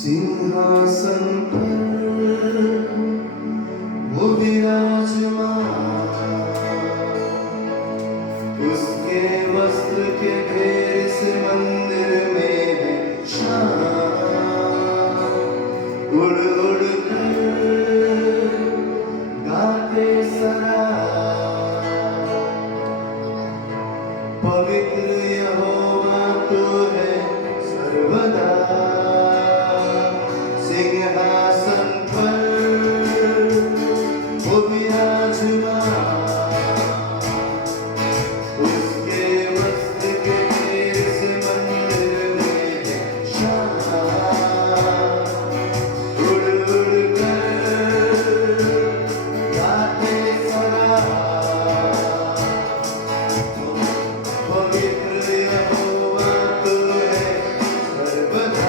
सिंहासन पर वो विराजमान, उसके वस्त्र के घेर से मंदिर में है शान। उड़ उड़ कर गाते सरा, पवित्र यहोवा तू है सर्वदा। सिंहासन पर वो विराजमान, उसके वस्त्र के घेर से मंदिर में है शान। उड़ उड़ कर गाते सरा, पवित्र यहोवा तू है सर्वदा।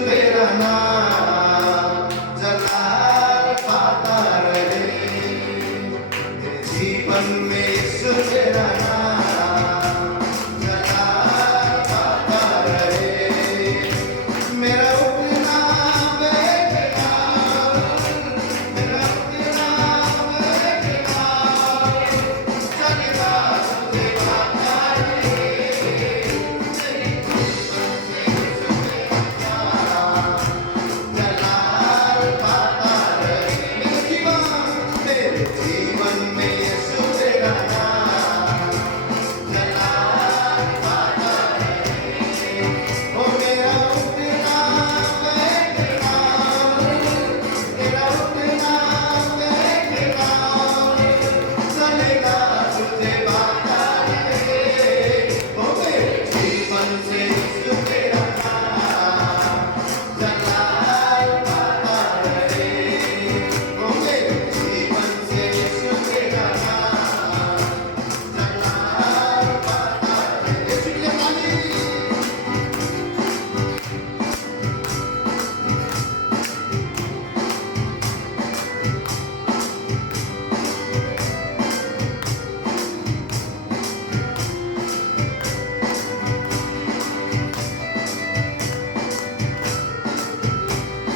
तेरा नाम जलाल पाता रहे। तेरे जीवन में यीशु तेरा नाम जलाल पाता रहे। मेरा उठना बैठना, मेरा उठना बैठना चलेगा तुझे पाता रहे। जलाल पाता रहे। मेरे जीवन में यीशु तेरा नाम जलाल पाता रहे। ओ मेरा उठना बैठना, मेरा उठना बैठना चलेगा तुझे पाता रहे। ओ मेरे जीवन से यीशु तेरा नाम जलाल पाता रहे। ओ मेरे जीवन से यीशु तेरा नाम जलाल पाता रहे। यीशु के नाम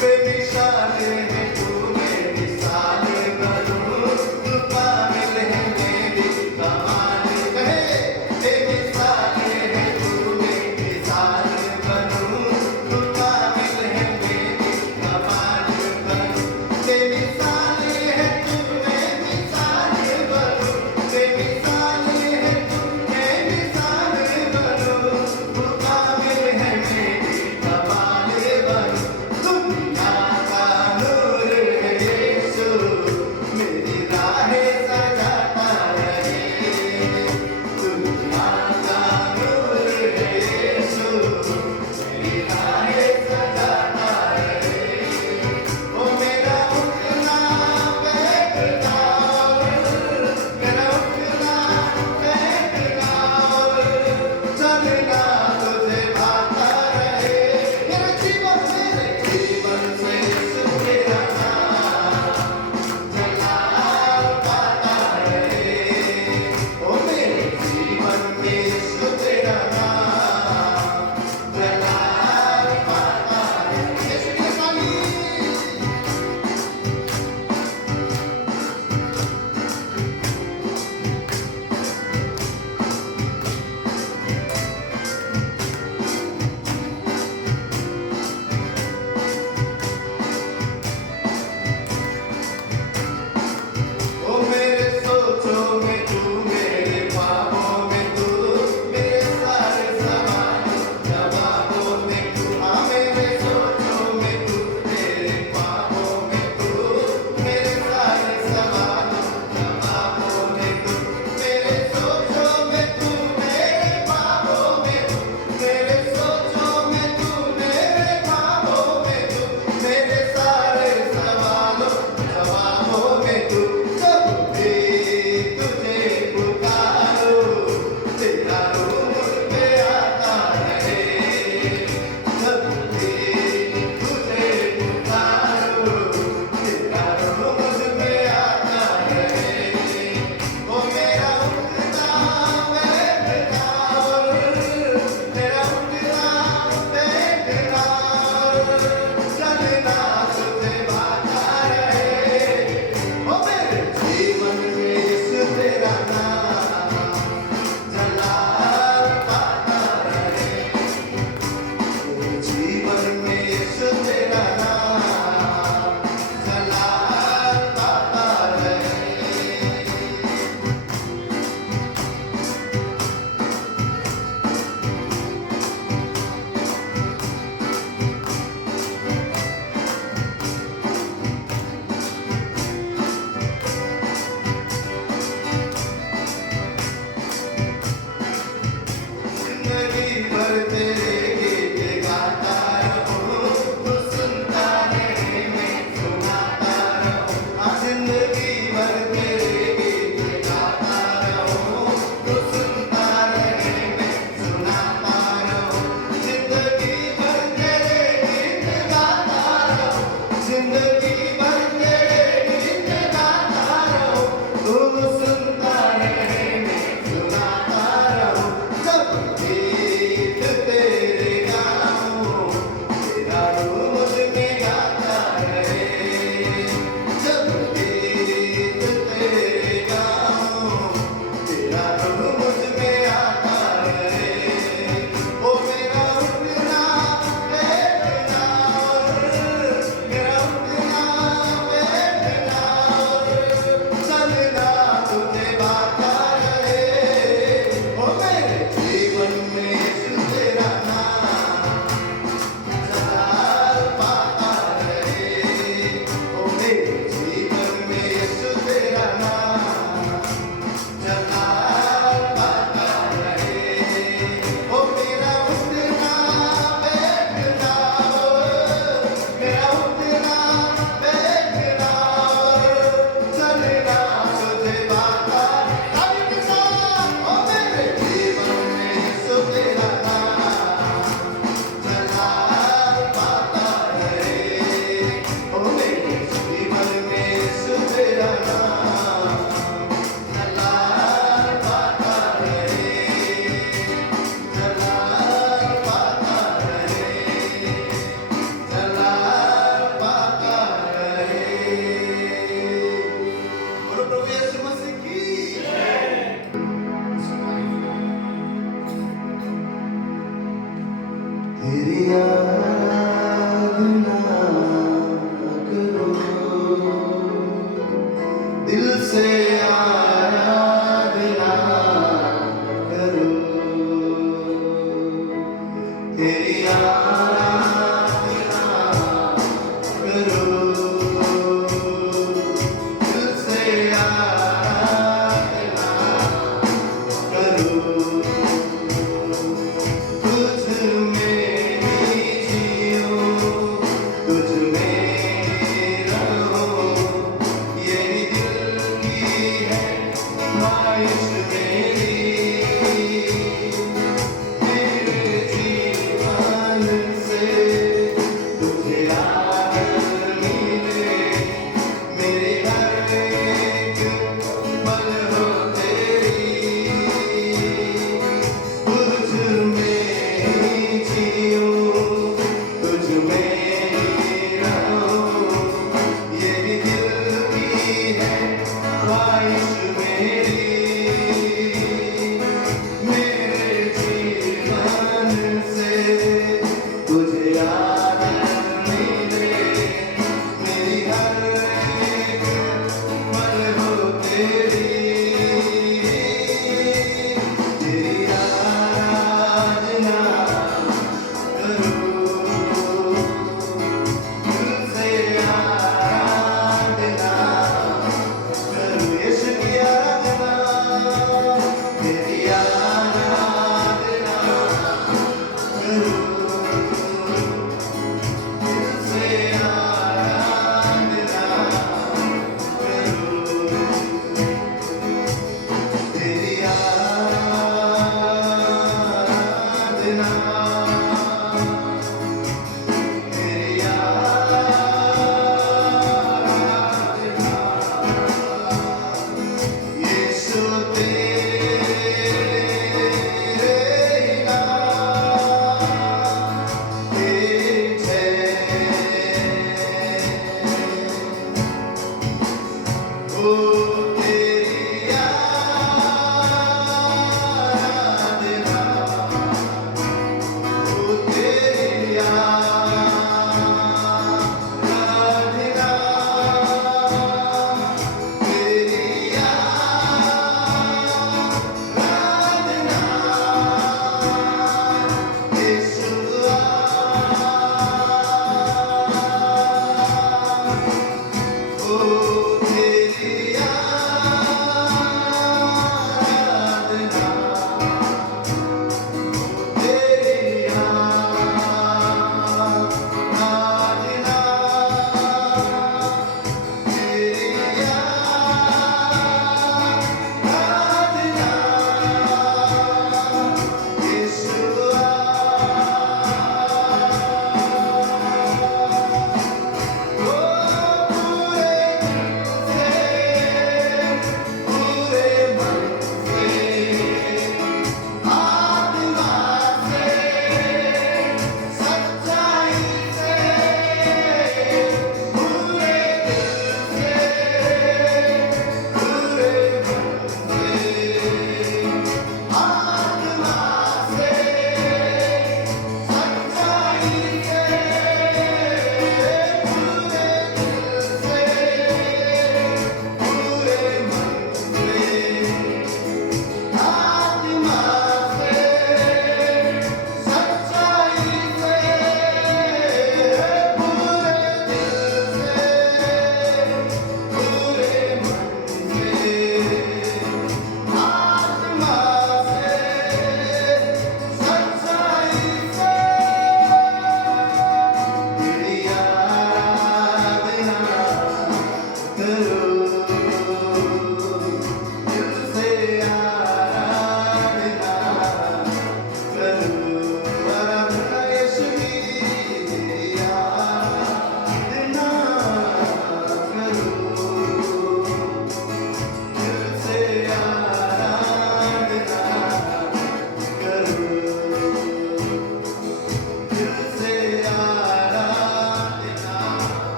बेमिसाले है तूने मिसाले बनूं, तू कामिल है मेरी कमाल कहे। बेमिसाले है तूने मिसाले बनूं, तू कामिल है मेरी कमाल बनूं। बेमिसाले है तूने मिसाले बनूं, बेमिसाले है तूने मिसाले बनूं, तू कामिल है मेरी कमाल बनूं। दुनिया का तेरी आराधना करो, दिल से आराधना करो, तेरी आराधना करो, दिल से आराधना करो, तुझ में ही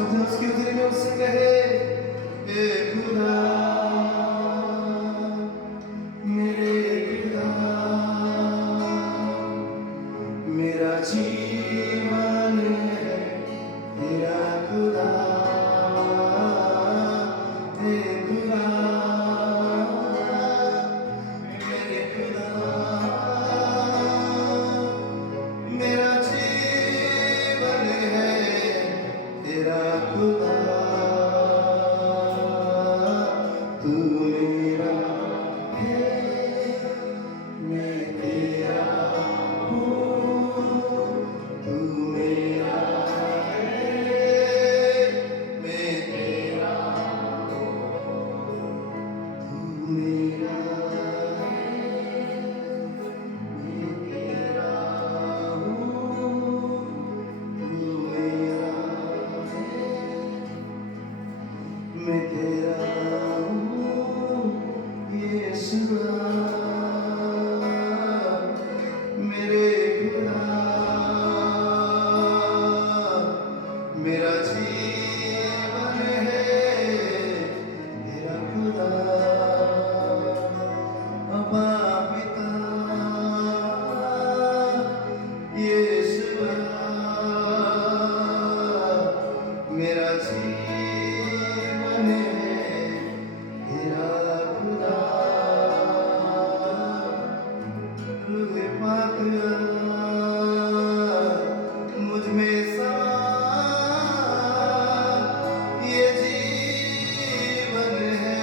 सब जन उसकी हुजूरी में उससे कहे, ए खुदा मेरे खुदा, मेरा जीवन है तेरा खुदा, ए खुदा मेरे खुदा, मेरा जीवन है तेरा खुदा, तू मेरा है, मैं तेरा हूँ, तू मेरा है, मैं तेरा हूँ, तू मेरा है, मैं तेरा हूँ, तू मेरा है, मैं तेरा हूँ, यीशुआ मेरे खुदा, मेरा जीवन है तेरा खुदा, अब्बा पिता यीशुआ मेरा जीवन है तेरा खुदा, रूह पाक मुझ में समा, ये जीवन है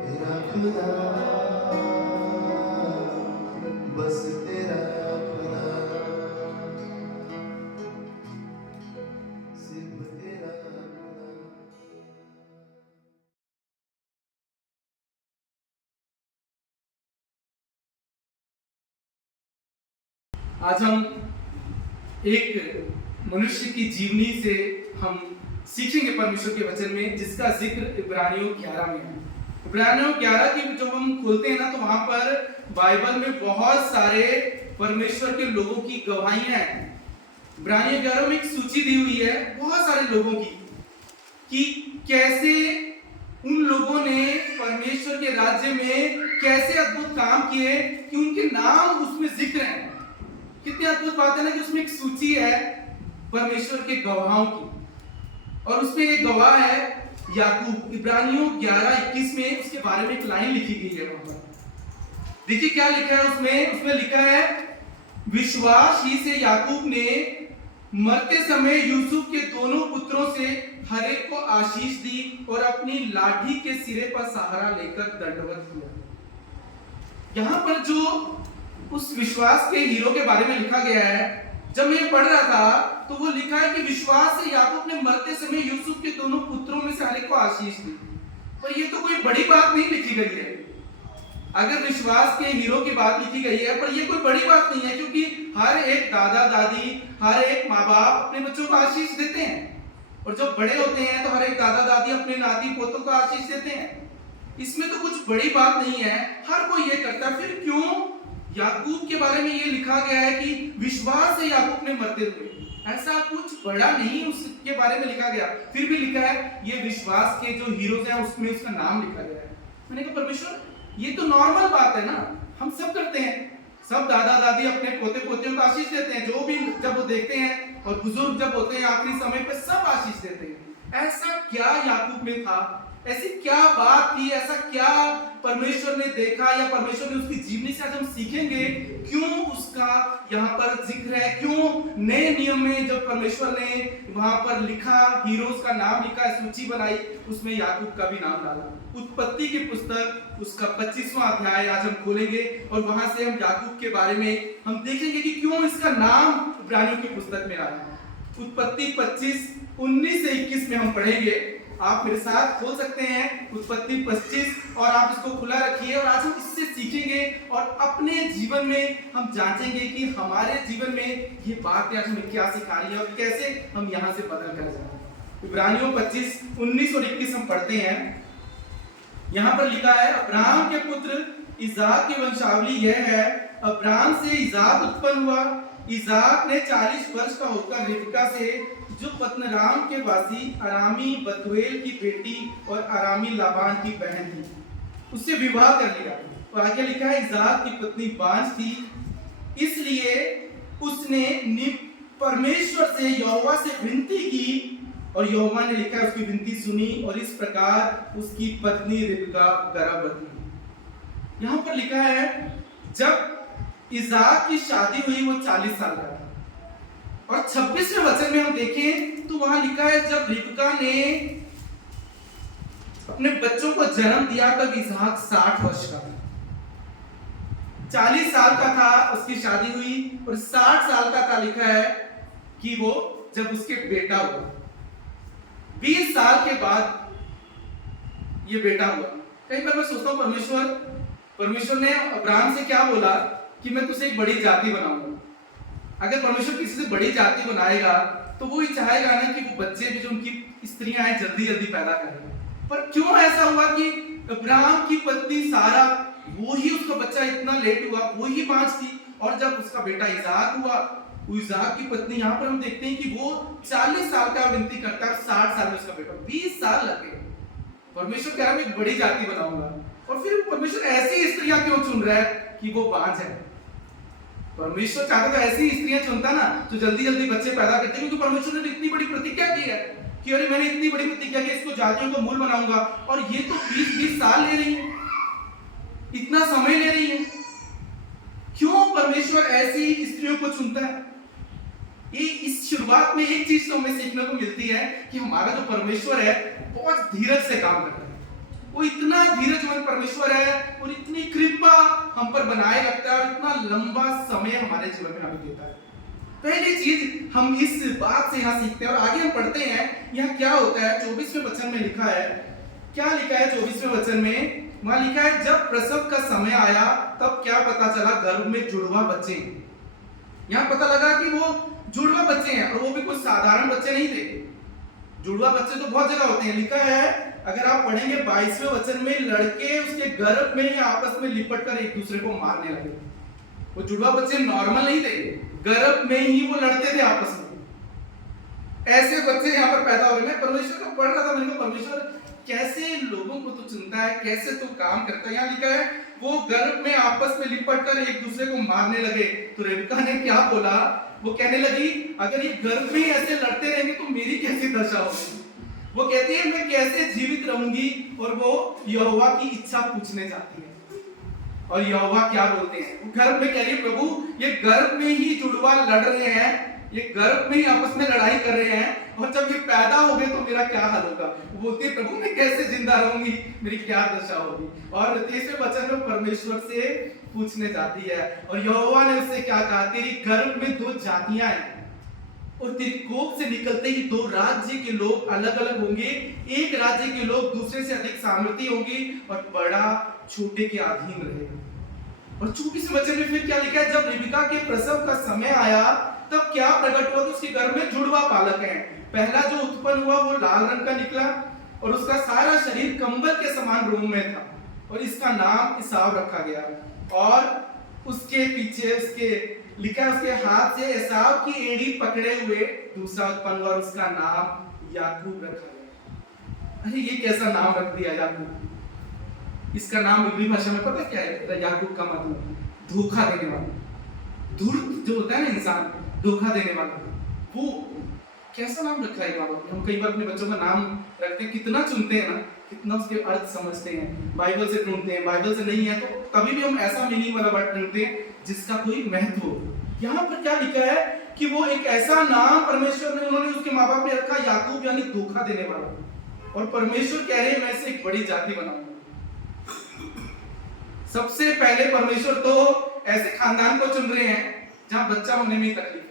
तेरा खुदा, बस तेरा खुदा, सिर्फ तेरा खुदा। आज हम एक मनुष्य की जीवनी से हम सीखेंगे परमेश्वर के वचन में, जिसका जिक्र इब्रानियों 11 में है। इब्रानियों 11 की जब हम खोलते हैं ना, तो वहां पर बाइबल में बहुत सारे परमेश्वर के लोगों की गवाहियां हैं। इब्रानियों 11 में एक सूची दी हुई है बहुत सारे लोगों की, कि कैसे उन लोगों ने परमेश्वर के राज्य में कैसे अद्भुत काम किए, कि उनके नाम उसमें जिक्र हैं। कितनी अद्भुत बात है ना, कि उसमें एक सूची है परमेश्वर के गवाहों की, और उसमें एक गवाह है याकूब। इब्रानियों 11:21 में उसके बारे में एक लाइन लिखी गई है। वहां पर देखिए क्या लिखा है उसमें लिखा है, विश्वास ही से याकूब ने मरते समय यूसुफ के दोनों पुत्रों से हर एक को आशीष दी और अपनी लाठी के सिरे पर सहारा लेकर दंडवत किया। यहां पर जो उस विश्वास के हीरो के बारे में लिखा गया है, जब मैं पढ़ रहा था तो वो लिखा है कि विश्वास से याकूब ने मरते समय यूसुफ के दोनों पुत्रों में से हर एक को आशीष दी। पर ये तो कोई बड़ी बात नहीं लिखी गई है। अगर विश्वास के हीरो की बात लिखी गई है, पर ये कोई बड़ी बात नहीं है, क्योंकि हर एक दादा दादी, हर एक माँ बाप अपने बच्चों को आशीष देते हैं, और जब बड़े होते हैं तो हर एक दादा दादी अपने नाती पोतों को आशीष देते हैं। इसमें तो कुछ बड़ी बात नहीं है, हर कोई ये करता है। फिर क्यों याकूब के बारे में ये लिखा गया है कि विश्वास से याकूब ने मरते हुए? ऐसा कुछ बड़ा नहीं उसके बारे में लिखा गया, फिर भी लिखा है ये विश्वास के जो हीरोज हैं उसमें उसका नाम लिखा गया है। मैंने कहा परमेश्वर, ये तो नॉर्मल बात है ना, हम सब करते हैं। सब दादा दादी अपने पोते पोतियों को आशीष देते हैं, जो भी जब वो देखते हैं, और बुजुर्ग जब होते हैं आखिरी समय पे सब आशीष देते हैं। ऐसा क्या याकूब में था, ऐसी क्या बात थी, ऐसा क्या परमेश्वर ने देखा या परमेश्वर ने उसकी जीवनी से आज हम सीखेंगे, क्यों उसका यहाँ पर जिक्र है, क्यों नए नियम में जब परमेश्वर ने वहां पर लिखा, हीरोज का नाम लिखा, सूची बनाई, उसमें याकूब का भी नाम डाला। उत्पत्ति की पुस्तक उसका 25वां अध्याय आज हम खोलेंगे, और वहां से हम याकूब के बारे में हम देखेंगे कि क्यों इसका नाम इब्रानियों की पुस्तक में आया। उत्पत्ति 25:19 से 21 में हम पढ़ेंगे। आप मेरे साथ खोल सकते हैं उत्पत्ति 25, और आप इसको खुला रखिए, और आज हम इससे सीखेंगे और अपने जीवन में हम जांचेंगे कि हमारे जीवन में ये बात आज हमें क्या सिखा रही है और कैसे हम यहाँ से बदल कर जाए। इब्रानियों 25:19 और 21 हम पढ़ते हैं। यहाँ पर लिखा है, अब्राहम के पुत्र इसाक की वंशावली यह है, अब्राहम से इसाक उत्पन्न हुआ, इसाक ने 40 वर्ष का होकर रिबका से, जो पद्दनराम के वासी अरामी बतूएल की बेटी और अरामी लाबान की बहन थी, उससे विवाह कर लिया। और आगे लिखा है इसाक की पत्नी बांझ थी, इसलिए उसने परमेश्वर से यहोवा से विनती की, और यहोवा ने लिखा है उसकी विनती सुनी, और इस प्रकार उसकी पत्नी रिबका गर्भवती। यहाँ पर लिखा है जब इसाक की शादी हुई वो 40 साल का था, और 26वें वचन में हम देखें तो वहां लिखा है जब रिबका ने अपने बच्चों को जन्म दिया तब इसाक 60 वर्ष का था। 40 साल का था उसकी शादी हुई, और 60 साल का था लिखा है कि वो जब उसके बेटा हुआ। 20 साल के बाद ये बेटा हुआ। कई बार मैं सोचता हूं परमेश्वर ने अब्राहम से क्या बोला कि मैं तुझे एक बड़ी जाति बनाऊंगा। अगर परमेश्वर किसी से बड़ी जाति बनाएगा तो वो ही चाहेगा ना कि वो बच्चे भी जो उनकी स्त्रियां हैं जल्दी जल्दी पैदा करें। पर क्यों ऐसा हुआ कि अब्राहम की पत्नी सारा, वो ही उसका बच्चा इतना लेट हुआ, वो ही बांझ थी, और जब उसका बेटा इसाक हुआ, इसाक की पत्नी, यहाँ पर हम देखते हैं कि वो 40 साल का विनती करता है, 60 साल में उसका बेटा, 20 साल लगे। परमेश्वर कह रहा है मैं एक बड़ी जाति बनाऊंगा, और फिर परमेश्वर ऐसी स्त्रियां क्यों चुन रहा है कि वो बांझ है। परमेश्वर चाहता तो ऐसी स्त्रियां चुनता ना जो जल्दी जल्दी बच्चे पैदा करते, क्योंकि परमेश्वर ने इतनी बड़ी प्रतिज्ञा की है कि अरे मैंने इतनी बड़ी प्रतिज्ञा की, इसको जातियों का मूल बनाऊंगा, और ये तो 20-20 साल ले रही है, इतना समय ले रही है। क्यों परमेश्वर ऐसी स्त्रियों को चुनता है? ये इस शुरुआत में एक चीज तो हमें सीखने को मिलती है कि हमारा जो परमेश्वर है बहुत धीरज से काम करता है। वो इतना धीरजमंद परमेश्वर है और इतनी कृपा हम पर बनाए रखता है, और इतना लंबा समय हमारे जीवन में हमें देता है। पहली चीज हम इस बात से यहाँ सीखते हैं, और आगे हम पढ़ते हैं यहाँ क्या होता है। 24वें वचन में लिखा है, क्या लिखा है 24वें वचन में? वहां लिखा है जब प्रसव का समय आया तब क्या पता चला, गर्भ में जुड़वा बच्चे। यहाँ पता लगा कि वो जुड़वा बच्चे हैं, और वो भी कुछ साधारण बच्चे नहीं थे। जुड़वा बच्चे तो बहुत जगह होते हैं। लिखा है अगर आप पढ़ेंगे 22वें वचन में, लड़के उसके गर्भ में ही आपस में लिपट कर एक दूसरे को मारने लगे। वो जुड़वा बच्चे नॉर्मल नहीं थे, गर्भ में ही वो लड़ते थे आपस में। ऐसे बच्चे यहाँ पर पैदा हो रहे हैं। परमेश्वर को पढ़ रहा था, मैंने कहा परमेश्वर कैसे लोगों को तो चुनता है, कैसे तो काम करता है। यहाँ लिखा है वो गर्भ में आपस में लिपट कर एक दूसरे को मारने लगे। तो रिबका ने क्या बोला? वो कहने लगी अगर ये गर्भ में ऐसे लड़ते रहेंगे तो मेरी कैसी दशा होगी। वो कहती है मैं कैसे जीवित रहूंगी, और वो यहोवा की इच्छा पूछने जाती है। और यहोवा क्या बोलते हैं? वो गर्भ में कह रही है प्रभु ये गर्भ में ही जुड़वा लड़ रहे हैं, ये गर्भ में ही आपस में लड़ाई कर रहे हैं, और जब ये पैदा हो गए तो मेरा क्या हाल होगा। वो बोलती है प्रभु मैं कैसे जिंदा रहूंगी, मेरी क्या दशा होगी। और 23वें वचन में परमेश्वर से पूछने जाती है, और यहोवा ने उससे क्या कहा? तेरी गर्भ में 2 जातियां हैं, और तेरी कोख से निकलते ही 2 राज्य के लोग अलग अलग होंगे। एक राज्य के लोग दूसरे से अधिक सामर्थी होंगे, और बड़ा छोटे के अधीन रहेगा। और 24वें वचन में फिर क्या लिखा है? जब रिबका के प्रसव का समय आया तब क्या प्रकट हुआ कि उसके गर्भ में जुड़वा बालक है। पहला जो उत्पन्न हुआ वो लाल रंग का निकला, और उसका सारा शरीर कंबल के समान रोम में था, और इसका नाम एसाव रखा गया। और उसके पीछे उसके लिखा उसके हाथ से एसाव की एड़ी पकड़े हुए दूसरा उत्पन्न हुआ, और उसका नाम याकूब रखा गया। अरे ये कैसा नाम रख दिया याकूब। इसका नाम इब्री भाषा में पता क्या है? याकूब का मतलब धोखा देने वाला। धूर्त जो होता है ना इंसान, धोखा देने वाला, वो कैसा नाम रखा है माँ बाप ने। हम कई बार अपने बच्चों का नाम रखते हैं, कितना चुनते हैं ना, कितना उसके अर्थ समझते हैं, बाइबल से ढूंढते हैं। बाइबल से नहीं है तो तभी भी हम ऐसा मीनिंग वाला वर्ड ढूंढते हैं जिसका कोई महत्व हो। यहाँ पर क्या लिखा है कि वो एक ऐसा नाम परमेश्वर ने, उन्होंने उसके माँ बाप ने रखा याकूब, यानी धोखा देने वाला। और परमेश्वर कह रहे हैं मैं इसे एक बड़ी जाति बनाऊंगा। सबसे पहले परमेश्वर तो ऐसे खानदान को चुन रहे हैं जहां बच्चा होने में तकलीफ है।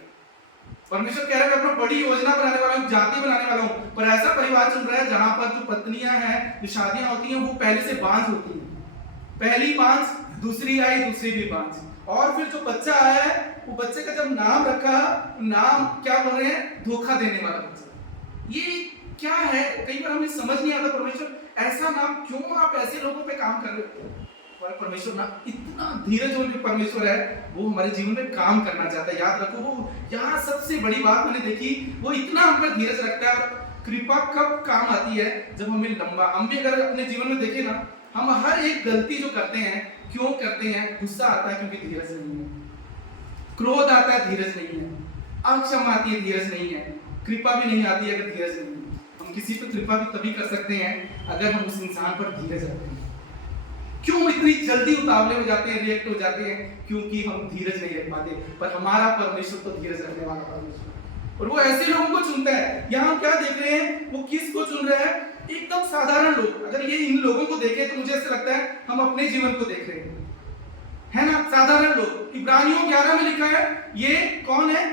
परमेश्वर कह रहा है मैं अपना बड़ी योजना बनाने वाला हूं, जाति बनाने वाला हूं, पर ऐसा परिवार चुन रहा है जहां पर जो पत्नियां हैं, जो शादियां होती हैं वो पहले से बांझ होती हैं। पहली बांझ, दूसरी आई, दूसरी भी बांझ, और फिर जो बच्चा आया है वो बच्चे का जब नाम रखा, नाम क्या बोल रहे हैं? धोखा देने वाला बच्चा। ये क्या है? कई बार हमें समझ नहीं आता परमेश्वर ऐसा नाम क्यों आप ऐसे लोगों पे काम कर रहे हो। हमारा परमेश्वर ना इतना धीरज वाला परमेश्वर है, वो हमारे जीवन में काम करना चाहता है। याद रखो, वो यहाँ सबसे बड़ी बात मैंने देखी, वो इतना हम पर धीरज रखता है। और कृपा कब काम आती है? जब हमें लंबा, हम भी अगर अपने जीवन में देखें ना, हम हर एक गलती जो करते हैं, क्यों करते हैं? गुस्सा आता है क्योंकि धीरज नहीं है, क्रोध आता है धीरज नहीं है, अक्षमा आती है धीरज नहीं है, कृपा भी नहीं आती है अगर धीरज नहीं है। हम किसी पर कृपा भी तभी कर सकते हैं अगर हम उस इंसान पर धीरज रखते हैं। क्यों इतनी जल्दी उतावले हो जाते हैं, रिएक्ट हो जाते हैं? क्योंकि हम धीरज नहीं रख पाते। पर हमारा परमेश्वर तो धीरज रखने वाला परमेश्वर, और वो ऐसे लोगों को चुनता है। यहाँ हम क्या देख रहे हैं, वो किसको चुन रहा है? एकदम साधारण लोग। अगर ये इन लोगों को देखें तो मुझे ऐसा लगता है हम अपने जीवन को देख रहे हैं, है ना? साधारण लोग। इब्रानियों 11 में लिखा है, ये कौन है?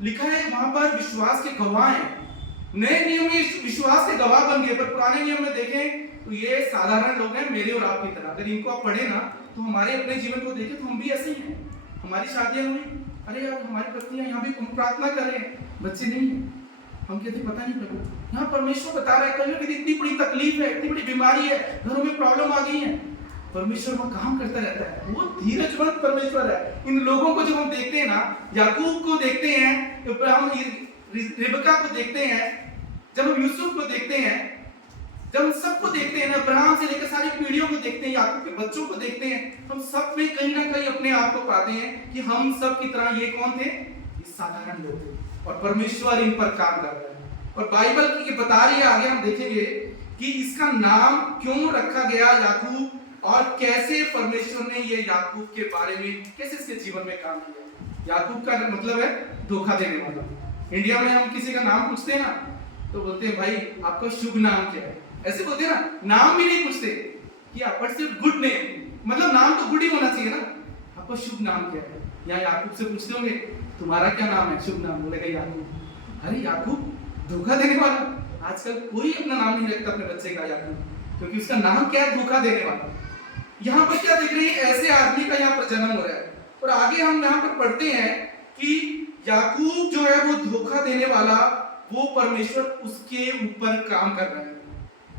लिखा है वहां पर विश्वास के गवाह हैं। नए नियम में विश्वास के गवाह बन गए, पर पुराने नियम में देखें तो ये साधारण लोग हैं, मेरे और आपकी तरह। अगर इनको आप पढ़े ना तो हमारे अपने जीवन को देखें तो हम भी ऐसे ही हैं। हमारी शादियां हुई, अरे यार हमारी पत्नियां यहाँ भी हम प्रार्थना कर रहे हैं, बच्चे नहीं है, हम कहते पता नहीं प्रभु। यहाँ परमेश्वर बता रहा है कभी कभी इतनी बड़ी तकलीफ है, इतनी बड़ी बीमारी है, घरों में प्रॉब्लम आ गई है, परमेश्वर वो काम करता रहता है। वो धीरजवंत परमेश्वर है। इन लोगों को जब हम देखते हैं ना, याकूब को देखते हैं, हम रिबका को देखते हैं, जब हम यूसुफ को देखते हैं, जब हम सबको देखते हैं ना, अब्राहम से लेकर सारी पीढ़ियों को देखते हैं, याकूब के बच्चों को देखते हैं, हम सब में कहीं ना कहीं अपने आप को पाते हैं कि हम सब की तरह ये कौन थे? ये साधारण लोग थे, और परमेश्वर इन पर काम कर रहा है। और बाइबल की बता रही है, आगे हम देखेंगे कि इसका नाम क्यों रखा गया याकूब, और कैसे परमेश्वर ने ये याकूब के बारे में, कैसे इसके जीवन में काम किया। याकूब का मतलब है धोखा देने वाला। इंडिया में हम किसी का नाम पूछते हैं ना तो बोलते हैं भाई आपका शुभ नाम क्या है, ऐसे बोलते हैं ना, नाम भी नहीं पूछते कि आपका सिर्फ गुड नेम, मतलब नाम तो गुड ही होना चाहिए ना, आपका शुभ नाम क्या है। यहाँ याकूब से पूछते होंगे तुम्हारा क्या नाम है, शुभ नाम, बोलेगा याकूब। अरे याकूब धोखा देने वाला। आजकल कोई अपना नाम नहीं रखता अपने बच्चे का याकूब, क्योंकि उसका नाम क्या है? धोखा देने वाला। यहाँ पर क्या देख रहे हैं? ऐसे आदमी का यहाँ पर जन्म हो रहा है। और आगे हम यहाँ पर पढ़ते हैं कि याकूब जो है वो धोखा देने वाला, वो परमेश्वर उसके ऊपर काम कर रहा है।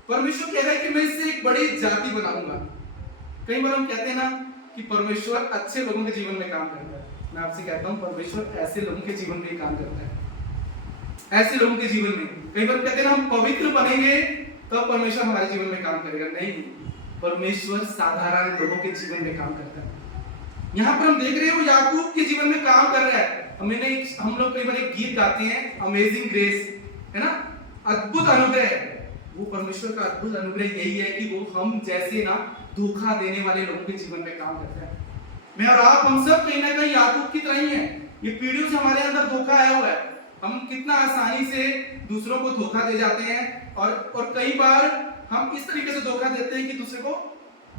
परमेश्वर कह रहा है कि मैं इससे एक बड़ी जाति बनाऊंगा। कई बार हम कहते हैं ना कि परमेश्वर अच्छे लोगों के जीवन में काम करता है। मैं आपसे कहता हूँ परमेश्वर ऐसे लोगों के जीवन में काम करता है। ऐसे लोगों के जीवन में कई बार कहते हैं ना हम पवित्र बनेंगे तब परमेश्वर हमारे जीवन में काम करेगा। नहीं, परमेश्वर साधारण लोगों के जीवन में काम करता है। यहाँ पर हम देख रहे हो याकूब के जीवन में काम कर रहा है। हम लोग कई बार एक गीत गाते हैं, अमेजिंग ग्रेस, है ना, अद्भुत अनुग्रह। वो परमेश्वर का अद्भुत अनुग्रह यही है कि वो हम जैसे ना धोखा देने वाले लोगों के जीवन में काम करता है। मैं और आप, हम सब कहीं ना कहीं याकूब की तरह ही हैं। ये पीढ़ियों से हमारे अंदर धोखा आया हुआ है। हम कितना आसानी से दूसरों को धोखा दे जाते हैं, और कई बार हम इस तरीके से धोखा देते हैं कि दूसरे को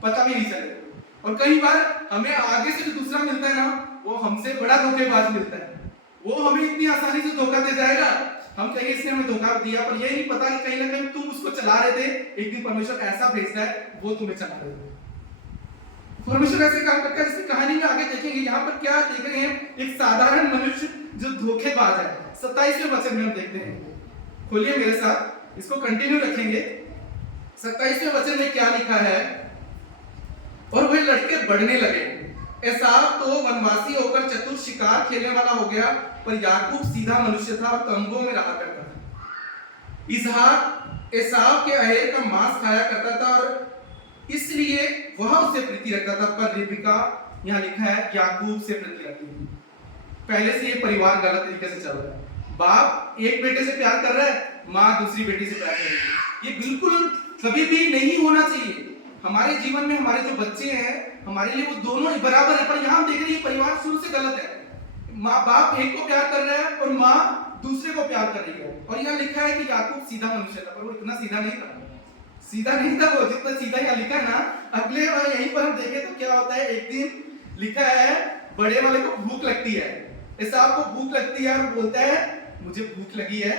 पता भी नहीं चले। और कई बार हमें आगे से जो दूसरा मिलता है ना, वो हमसे बड़ा धोखेबाज मिलता है। वो हमें इतनी आसानी से धोखा दे जाएगा, हम कहेंगे इसने हमें धोखा दिया, पर ये नहीं पता कि कहीं ना कहीं तुम उसको चला रहे थे, एक दिन परमेश्वर ऐसा भेजता है वो तुम्हें चला रहे थे। परमेश्वर ऐसे काम करता है। इस कहानी में आगे देखेंगे, यहाँ पर क्या देख रहे हैं? एक साधारण मनुष्य जो धोखेबाज है। 27वें वचन में हम देखते हैं, खोलिए मेरे साथ, इसको कंटिन्यू रखेंगे। 27वें वचन में क्या लिखा है? और वे लड़के बढ़ने लगे। एसाव तो वनवासी होकर चतुर शिकार खेलने वाला हो गया, पर याकूब सीधा मनुष्य था और तंबुओं में रहा करता था। इसहाक एसाव के अहेर का मांस खाया करता था और इसलिए वह उससे प्रीति रखता था, पर रिबका, यहाँ लिखा है, याकूब से प्रीति रखती थी। पहले से ये परिवार गलत तरीके से चल रहा है। बाप एक बेटे से प्यार कर रहा है, माँ दूसरी बेटी से प्यार कर रही है। ये बिल्कुल कभी भी नहीं होना चाहिए। हमारे जीवन में हमारे जो बच्चे हैं, हमारे लिए वो दोनों ही बराबर है। पर यहाँ देख रहे हैं परिवार शुरू से गलत है। माँ बाप एक को प्यार कर रहा है और माँ दूसरे को प्यार कर रही है। और यहाँ लिखा है कि याकूब सीधा मनुष्य था, पर वो इतना सीधा नहीं था। सीधा नहीं था वो जितना सीधा यहाँ लिखा है ना। अगले यहीं पर हम देखें तो क्या होता है, एक दिन लिखा है बड़े वाले को भूख लगती है, एसाव को भूख लगती है और बोलता है मुझे भूख लगी है।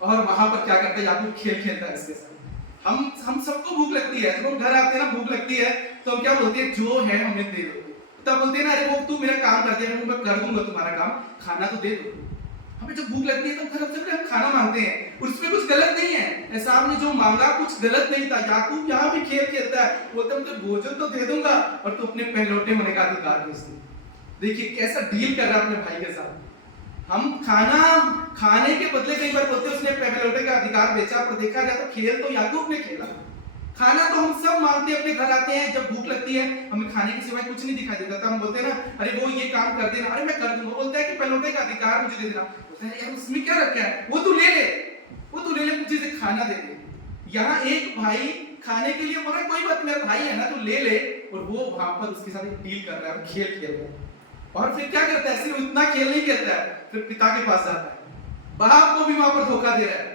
और वहां पर क्या करता है याकूब? खेल खेलता है इसके साथ। हम सबको भूख लगती है, जब हम घर आते हैं ना भूख लगती है तो हम क्या बोलते हैं? जो है हमें दे दो। तब बोलते हैं ना अरे वो तू मेरा काम कर दे, मैं कर दूंगा तुम्हारा काम, खाना तो दे दो। हमें जब भूख लगती है तो घर हम खाना मांगते हैं, उसमें कुछ गलत नहीं है। एसाव ने जो मांगा कुछ गलत नहीं था। याकूब यहाँ भी खेल खेलता है, बोलता है मुझे भोजन तो दे दूंगा और तू अपने पहलौठे होने का अधिकार दे उसको। देखिए कैसा डील कर रहा है अपने भाई के साथ। हम खाना खाने के बदले कई बार बोलते हैं उसने पहलौठे का अधिकार बेचा, पर देखा जाए तो खेल तो याकूब ने खेला। खाना तो हम सब मांगते हैं, अपने घर आते हैं, जब भूख लगती है हमें खाने के सिवाय कुछ नहीं दिखाई देता, तो हम बोलते हैं ना अरे वो ये काम कर देना, अरे मैं कर दूंगा। बोलता है कि पहलौठे का अधिकार मुझे दे देना। बोलता है यार उसमें क्या रखा है, वो तू ले ले, वो तू ले ले, मुझे से खाना दे दे। यहाँ एक भाई खाने के लिए बोल रहा है कोई बात मेरा भाई है ना तू ले ले, और वो वहां पर उसके साथ एक डील कर रहा है, खेल खेल रहा है। और फिर क्या करता है, सिर्फ इतना खेल नहीं खेलता है, फिर पिता के पास जाता है, बाप को भी वहां पर धोखा दे रहा है।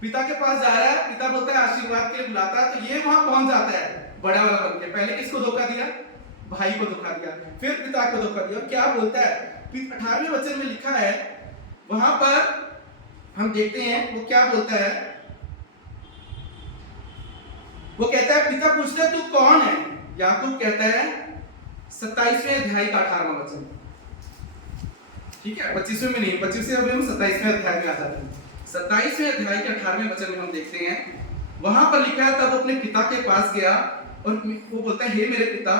पिता के पास जा रहा है, पिता बोलता है आशीर्वाद के लिए बुलाता है, तो ये वहां पहुंच जाता है बड़ा वाला बन के। पहले किसको धोखा दिया, भाई को धोखा दिया, फिर पिता को धोखा दिया। और क्या बोलता है 18वें वचन में लिखा है, वहां पर हम देखते हैं वो क्या बोलता है। वो कहता है, पिता पूछता है तू कौन है। याकूब कहता है 27वें अध्याय का 18वां वचन, ठीक है 25वें में नहीं, 25वें अभी हम 27वें अध्याय में आ जाते हैं। 27वें अध्याय के 18वें वचन में हम देखते हैं, वहां पर लिखा है तब अपने पिता के पास गया और वो बोलता है हे मेरे पिता।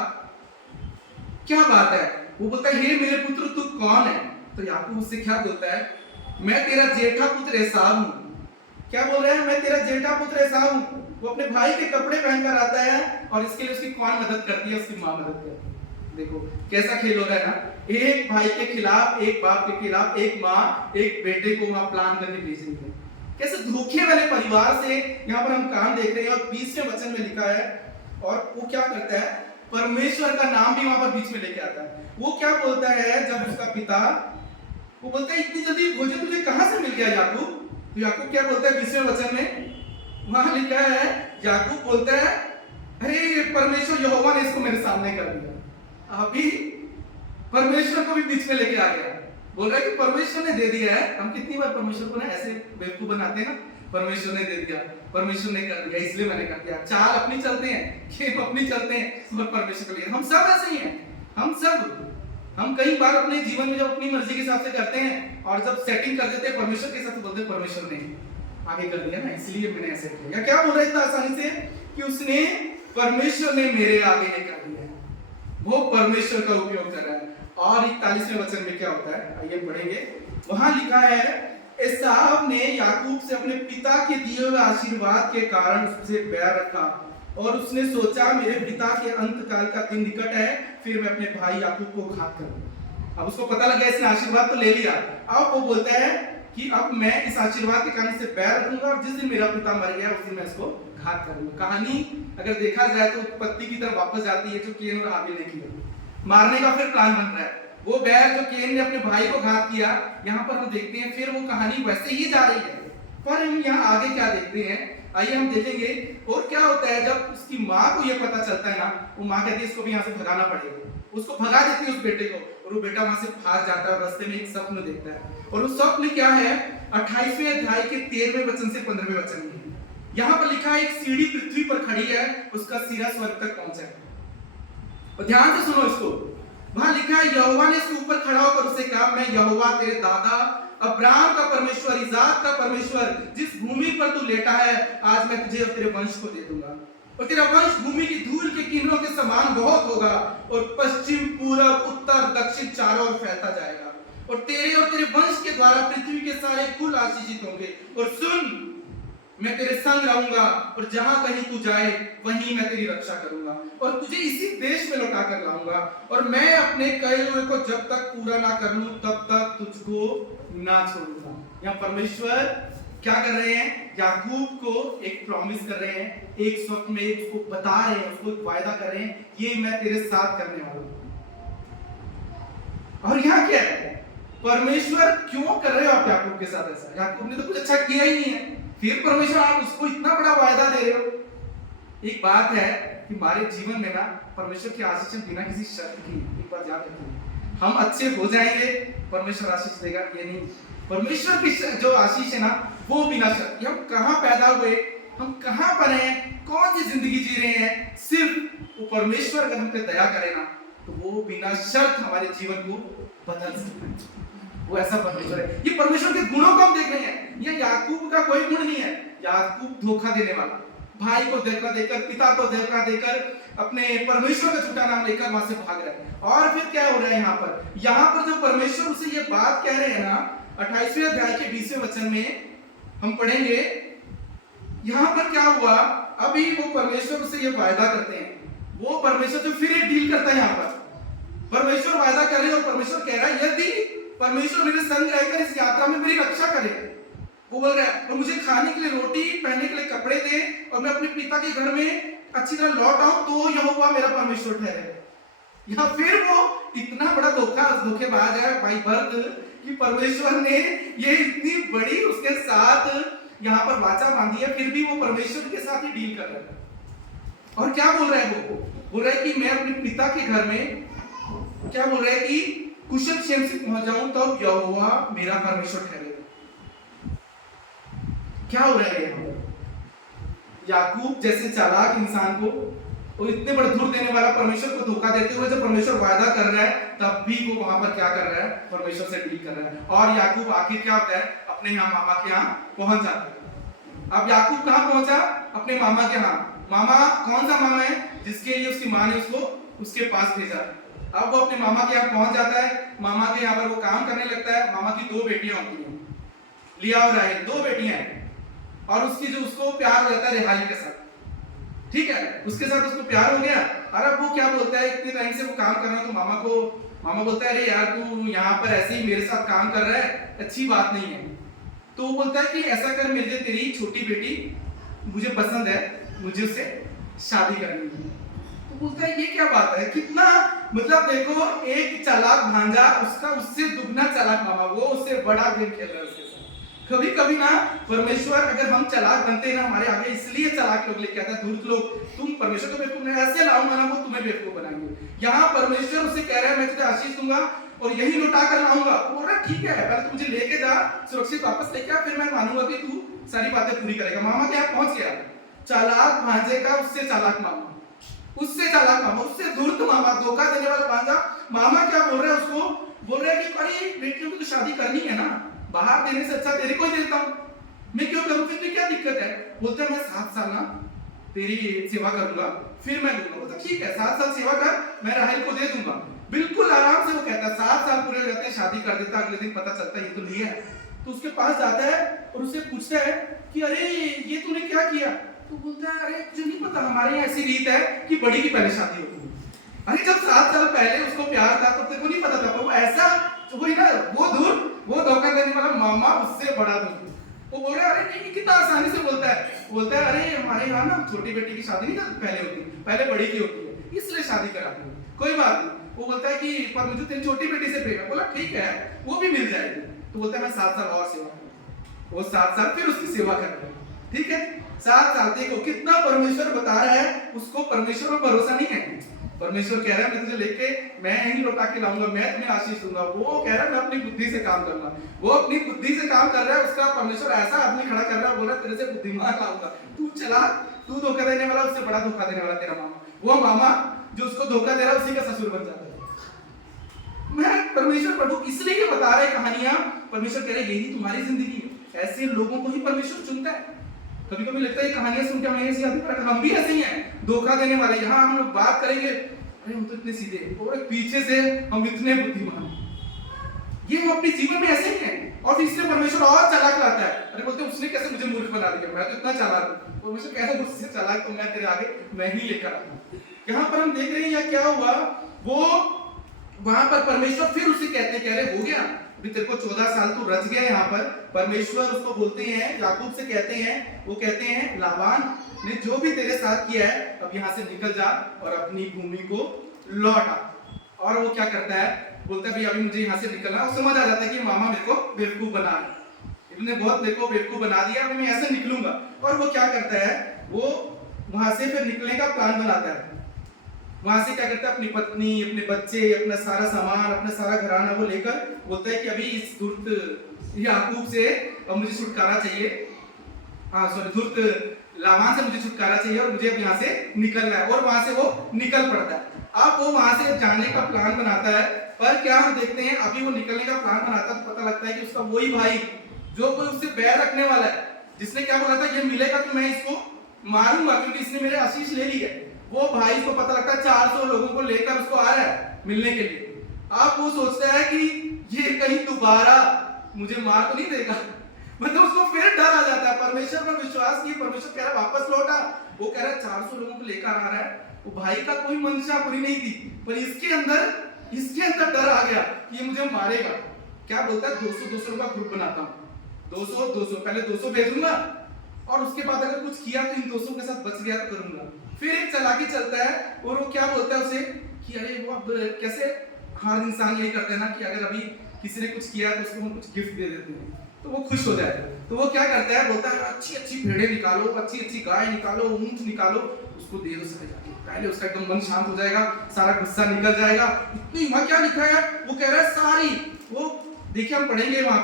क्या बात है, वो बोलता है हे मेरे पुत्र तू कौन है। तो याकूब उससे क्या बोलता है, मैं तेरा जेठा पुत्र एसाव हूं। क्या बोल रहा है, मैं तेरा जेठा पुत्र एसाव हूं। वो अपने भाई के कपड़े पहनकर आता है और इसके लिए उसकी कौन मदद करती है, उसकी मां मदद करती है। देखो कैसा खेल हो रहा है ना, एक भाई के खिलाफ, एक बाप के खिलाफ, एक माँ एक बेटे को वहां प्लान करके भेज रही है। कैसे धोखे वाले परिवार से यहाँ पर हम काम देख रहे हैं। और 20वें वचन में लिखा है, और वो क्या करता है, परमेश्वर का नाम भी वहां पर बीच में लेके आता है। वो क्या बोलता है, जब उसका पिता वो बोलता है इतनी जल्दी भोजन तुझे कहां से मिल गया याकूब। तो याकूब क्या बोलता है 20वें वचन में, वहां लिखा है, याकूब बोलता है अरे परमेश्वर यहोवा ने इसको मेरे सामने कर दिया। अभी परमेश्वर को भी बीच में लेके आ गया, बोल रहा है कि परमेश्वर ने दे दिया है। हम कितनी बार परमेश्वर को ना ऐसे बेवकूफ बनाते हैं ना, परमेश्वर ने दे दिया, परमेश्वर ने कर दिया, इसलिए मैंने कर दिया। चाल अपनी चलते हैं, खेप अपनी चलते हैं, और परमेश्वर को लिए हम सब ऐसे ही हैं। हम कई बार अपने जीवन में जब अपनी मर्जी के हिसाब से करते हैं और जब सेटिंग कर देते हैं परमेश्वर के साथ, बोलते हैं परमेश्वर ने आगे कर दिया ना, इसलिए मैंने ऐसे किया। क्या बोल रहा है इतना आसानी से कि उसने परमेश्वर ने मेरे आगे ये कर दिया है, वो परमेश्वर का उपयोग कर रहा है। और 41वें वचन में क्या होता है, आइए पढ़ेंगे। वहां लिखा है, एसाव ने याकूब से अपने पिता के दिए हुए आशीर्वाद के कारण उससे बैर रखा और उसने सोचा मेरे पिता के अंतकाल का दिन निकट है, फिर मैं अपने भाई याकूब को घात करूंगा। अब उसको पता लग गया इसने आशीर्वाद तो ले लिया, अब वो बोलता है कि अब मैं इस आशीर्वाद के कारण से बैर रखूंगा और जिस दिन मेरा पिता मर गया उस दिन मैं इसको घात करूंगा। कहानी अगर देखा जाए तो उत्पत्ति की तरफ वापस जाती है, जो केन और हाबिल ने किया, मारने का फिर प्लान बन रहा है। वो बैर जो केन ने अपने भाई को घात किया, यहाँ पर हम देखते हैं फिर वो कहानी वैसे ही जा रही है। पर हम यहाँ आगे क्या देखते हैं, आइए हम देखेंगे। और क्या होता है जब उसकी माँ को ये पता चलता है ना, वो माँ कहती है इसको भी यहाँ से भगाना पड़ेगा, उसको भगा देती है उस बेटे को, और वो बेटा वहां से भाग जाता है और रास्ते में एक स्वप्न देखता है। और उस स्वप्न क्या है, 28वें अध्याय के 13वें वचन से 15वें वचन में यहाँ पर लिखा है, एक सीढ़ी पृथ्वी पर खड़ी है, उसका सिरा स्वर्ग तक पहुंचा है। और ध्यान से सुनो इसको, वहां लिखा है यहोवा ने इसके ऊपर खड़ा होकर उसे कहा, मैं यहोवा तेरे दादा अब्राहम का परमेश्वर, इसाक का परमेश्वर, जिस भूमि पर तू लेटा है, आज मैं तुझे और तेरे वंश को दे दूंगा, और तेरा वंश भूमि की धूल के किरणों के समान बहुत होगा, और पश्चिम पूरब उत्तर दक्षिण चारों ओर फैलता जाएगा, और तेरे वंश के द्वारा पृथ्वी के सारे कुल आशीषित होंगे। और सुन, मैं तेरे संग रहूंगा, और जहां कहीं तू जाए वहीं मैं तेरी रक्षा करूंगा, और तुझे इसी देश में लौटा कर लाऊंगा, और मैं अपने कहे हुए को जब तक पूरा ना कर लूं तब तक तुझको ना छोड़ूंगा। यहाँ परमेश्वर क्या कर रहे हैं, याकूब को एक प्रॉमिस कर रहे हैं, एक स्वप्न में उसको बता रहे हैं, उसको वायदा कर रहे हैं, ये मैं तेरे साथ करने वाला हूं। और यहाँ क्या है, परमेश्वर क्यों कर रहे हो आप याकूब के साथ ऐसा? याकूब ने तो कुछ अच्छा किया ही नहीं है, फिर परमेश्वर आप उसको इतना बड़ा वायदा दे रहे हो। एक बात है कि हमारे जीवन में ना परमेश्वर की आशीष बिना किसी शर्त की, एक बात याद रखिए, हम अच्छे हो जाएंगे परमेश्वर आशीष देगा, ये नहीं। परमेश्वर की जो आशीष है ना वो बिना शर्त। हम कहाँ पैदा हुए, हम कहाँ पर हैं, कौन सी जिंदगी जी रहे हैं, सिर्फ वो परमेश्वर अगर हम पे दया करे ना तो वो बिना शर्त हमारे जीवन को बदल सकता है। वो ऐसा परमेश्वर है। ये परमेश्वर के गुणों को हम देख रहे हैं। ये कोई गुण नहीं है। याकूब धोखा देने वाला, भाई को धोखा देकर, पिता को धोखा देकर, अपने परमेश्वर का झूठा नाम लेकर वहां से भाग रहा है। और फिर क्या हो रहा है यहाँ पर जो परमेश्वर उसे ये बात कह रहे हैं ना, 28वें अध्याय के 20वें वचन में हम पढ़ेंगे। यहाँ पर क्या हुआ, अभी वो परमेश्वर उसे ये वायदा करते हैं, वो परमेश्वर जो फिर एक डील करता है। यहाँ पर परमेश्वर वायदा कर रहे हैं और परमेश्वर कह रहा है यदि परमेश्वर मेरे संग रहकर इस यात्रा में मेरी रक्षा करे, वो बोल रहा है, और मुझे खाने के लिए रोटी, पहनने के लिए कपड़े दे, और मैं अपने पिता के घर में अच्छी तरह लौट आऊं, तो यहोवा मेरा परमेश्वर ठहरे। या फिर वो इतना बड़ा धोखेबाज है भाई भरत कि परमेश्वर ने ये इतनी बड़ी उसके साथ यहाँ पर वाचा बांधी है, फिर भी वो परमेश्वर के साथ ही डील कर रहा है। और क्या बोल रहा है, वो बोल रहा है कि मैं अपने पिता के घर में, क्या बोल रहा है कि कुशल क्षेम से पहुंच जाऊं तब यहोवा मेरा परमेश्वर ठहरेगा। क्या हो रहा है यहाँ पर, याकूब जैसे चालाक इंसान को और इतने बड़े धूर्त देने वाला परमेश्वर को धोखा देते हुए जब परमेश्वर वायदा कर रहा है, तब भी वो वहां पर क्या कर रहा है, परमेश्वर से डील कर रहा है। और याकूब आखिर क्या होता है, अपने यहाँ मामा के यहाँ पहुंच जाता है। अब याकूब कहाँ पहुंचा, अपने मामा के यहाँ। मामा कौन सा मामा है, जिसके लिए उसकी माँ ने उसको उसके पास भेजा। अब वो अपने मामा के यहाँ पहुंच जाता है, मामा के यहाँ पर वो काम करने लगता है। मामा की 2 बेटियां होती हैं, लिया और राहेल, 2 बेटियां हैं। और उसकी जो उसको प्यार हो जाता है रेहाई के साथ, ठीक है, उसके साथ उसको प्यार हो गया। और अब वो क्या बोलता है, इतने टाइम से वो काम कर रहा है, तो मामा बोलता है अरे यार तू यहाँ पर ऐसे ही मेरे साथ काम कर रहा है, अच्छी बात नहीं है। तो वो बोलता है कि ऐसा कर, मेरे तेरी छोटी बेटी मुझे पसंद है, मुझे उससे शादी करनी है। तो बोलता है ये क्या बात है, कितना मतलब देखो, एक चालाक भांजा, उसका उससे दुगना चालाक मामा, वो उससे बड़ा गेम खेल रहा है उसके साथ। कभी कभी ना परमेश्वर, अगर हम चालाक बनते हैं ना हमारे आगे, इसलिए चालाक लोग लेके आता है, धूर्त लोग, तुम परमेश्वर को बेवकूफ नहीं, ऐसे लाऊंगा ना वो तुम्हें बेवकूफ बनाएंगे। यहाँ परमेश्वर उसे कह रहा है मैं तुझे आशीष दूंगा और यही लौटा कर लाऊंगा। बोल रहा ठीक है, पहले तो मुझे लेके जा, सुरक्षित वापस लेके आ, फिर मैं मानूंगा कि तू सारी बातें पूरी करेगा। मामा क्या पहुंच गया, चालाक भांजे का उससे चालाक मामा, उससे चालाक मामा, उससे धूर्त मामा, धोखा देने वाला भांजा। मामा क्या बोल रहा है उसको, बोल रहा है कि अरे बेटियों की तो शादी करनी है ना, बाहर देने से अच्छा तेरे को ही देता हूं, मैं क्यों करूं, फिर क्या दिक्कत है। बोलते हैं मैं 7 साल ना तेरी सेवा करूंगा, फिर मैं दूंगा। बोलता ठीक है 7 साल सेवा कर, मैं राहेल को दे दूंगा। बिल्कुल आराम से वो कहता है, 7 साल पूरे हो जाते हैं, शादी कर देता, अगले दिन पता चलता है ये तो नहीं है। तो उसके पास जाता है और उससे पूछता है कि अरे ये तूने क्या किया। तो बोलता है अरे मुझे नहीं पता, हमारे यहाँ ऐसी रीत है कि बड़ी की पहले शादी होती है। अरे जब 7 साल पहले उसको प्यार था तब तेरे को नहीं पता था, पर वो ऐसा वही ना, वो धोखा देने वाला मामा उससे बड़ा दूर। वो बोल रहा है अरे नहीं, कितना आसानी से बोलता है अरे हमारे यहाँ ना छोटी बेटी की शादी नहीं पहले होती, पहले बड़ी की होती है, इसलिए शादी कराते हैं, कोई बात नहीं। वो बोलता है कि पर मुझे तेरी छोटी बेटी से प्रेम है। बोला ठीक है वो भी मिल जाएगी। तो बोलता है मैं 7 साल और सेवा करूंगा। वो 7 साल फिर उसकी सेवा करता है, ठीक है 7 साल। देखो कितना परमेश्वर बता रहा है, उसको परमेश्वर पर भरोसा नहीं है। परमेश्वर कह रहा है मैं तुझे लेके मैं यहीं लौटा के लाऊंगा, मैं तुम्हें आशीष दूंगा। वो कह रहा है मैं अपनी बुद्धि से काम करूंगा, वो अपनी बुद्धि से काम कर रहा है। उसका परमेश्वर ऐसा आदमी खड़ा कर रहा है, बोल रहा है तेरे से बुद्धिमान लाऊंगा, तू चला, तू धोखा देने वाला, उससे बड़ा धोखा देने वाला तेरा मामा। वो मामा जो उसको धोखा दे रहा है उसी का ससुर बन जाता है। मैं परमेश्वर प्रभु इसलिए ये बता रहे कहानियां, परमेश्वर कह रहे यही तुम्हारी जिंदगी है, ऐसे लोगों को ही परमेश्वर चुनता है। कभी कभी लगता है कहानियां सुनकर हमें ऐसी आती है, हम भी ऐसे ही हैं, धोखा देने वाले। यहाँ हम लोग बात करेंगे अरे हम तो इतने सीधे, और पीछे से हम इतने बुद्धिमान, ये हम अपने जीवन में ऐसे ही हैं। और इसलिए परमेश्वर और चालाक लाता है। अरे बोलते उसने कैसे मुझे मूर्ख बना दिया, मैं तो इतना चालाक हूं। परमेश्वर कह रहा है मुझसे चालाक तो मैं तेरे आगे मैं ही लेकर आऊंगा। यहाँ पर हम देख रहे हैं या क्या हुआ, वो वहां पर परमेश्वर फिर उसे कह रहे हो गया अभी तेरे को 14 साल तू रच गया। यहाँ पर परमेश्वर उसको बोलते हैं, याकूब से कहते हैं, वो कहते हैं लाबान ने जो भी तेरे साथ किया है अब यहाँ से निकल जा और अपनी भूमि को लौट आ। और वो क्या करता है, बोलता है भाई अभी मुझे यहाँ से निकलना। वो समझ आ जाता है कि मामा मेरे को बेवकूफ बना है, इतने बहुत मेरे को बेवकूफ बना दिया, अभी मैं ऐसे निकलूंगा। और वो क्या करता है, वो वहां से फिर निकलने का प्लान बनाता है। वहां से क्या करता है, अपनी पत्नी, अपने बच्चे, अपना सारा सामान, अपना सारा घराना वो लेकर बोलता है कि अभी इस धूर्त याकूब से अब मुझे छुटकारा चाहिए, धूर्त लाबान से मुझे छुटकारा चाहिए और मुझे अब यहाँ से निकलना है। और वहां से वो निकल पड़ता है। अब वो वहां से जाने का प्लान बनाता है, पर क्या हम देखते हैं अभी वो निकलने का प्लान बनाता है तो पता लगता है कि उसका वही भाई जो कोई उससे बैर रखने वाला है, जिसने क्या बोला था, ये मिलेगा तो मैं इसको मारूंगा क्योंकि इसने मेरे आशीष ले ली है। वो भाई को पता लगता है 400 लोगों को लेकर उसको आ रहा है मिलने के लिए। आप वो सोचता है कि ये कहीं दोबारा मुझे मार तो नहीं देगा, मतलब उसको फिर डर आ जाता है। परमेश्वर पर विश्वास किए, परमेश्वर कह रहा है वापस लौटा, वो कह रहा है 400 लोगों को लेकर आ रहा है। वो भाई का कोई मंशा पूरी नहीं थी, पर इसके अंदर डर आ गया कि ये मुझे मारेगा। क्या बोलता है, 200 का ग्रुप बनाता हूँ, 200 पहले 200 भेजूंगा और उसके बाद अगर कुछ किया तो इन 200 के साथ बच गया तो करूंगा। फिर एक चालाकी चलता है और वो क्या बोलता है उसे कि अरे वो अब कैसे हर इंसान यही करते हैं ना कि अगर अभी किसी ने कुछ किया तो उसको हम कुछ गिफ्ट दे देते हैं तो वो खुश हो जाए। तो वो क्या करता है, बोलता है अच्छी भेड़ें निकालो, अच्छी गाय निकालो, ऊंट निकालो, उसको दे दो सारे जाके। पहले उसका एकदम मन शांत हो जाएगा, सारा गुस्सा निकल जाएगा। इतनी वहां क्या लिखा है, वो कह रहा है सारी, वो देखिए हम पढ़ेंगे वहां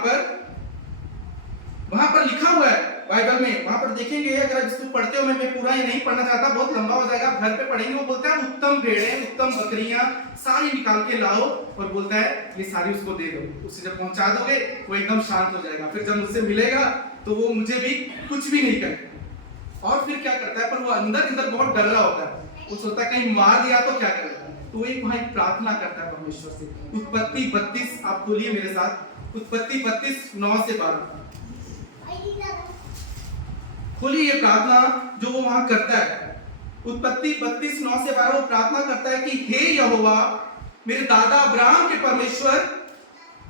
पर लिखा हुआ है बाइबल में, वहां पर देखेंगे। अगर इसको पढ़ते हो, मैं पूरा ये नहीं पढ़ना चाहता, बहुत लंबा हो जाएगा, घर पे पढ़ेंगे। वो बोलता है उत्तम भेड़ें, उत्तम बकरियां सारी निकाल के लाओ, और बोलता है ये सारी उसको दे दो। उसे जब पहुंचा दोगे वो एकदम शांत हो जाएगा। फिर जब मुझसे मिलेगा तो वो मुझे भी कुछ भी नहीं कहेगा। और फिर क्या करता है, पर वो अंदर बहुत डर रहा होता है, वो सोचता है कहीं मार दिया तो क्या करेगा। तो वो एक वहां प्रार्थना करता है परमेश्वर से। उत्पत्ति 32, आप बोलिए मेरे साथ, उत्पत्ति 32:9-12 खोलिए ये प्रार्थना जो वो वहां करता है। उत्पत्ति 32:9-12 वो प्रार्थना करता है कि हे यहोवा, मेरे दादा अब्राहम के परमेश्वर,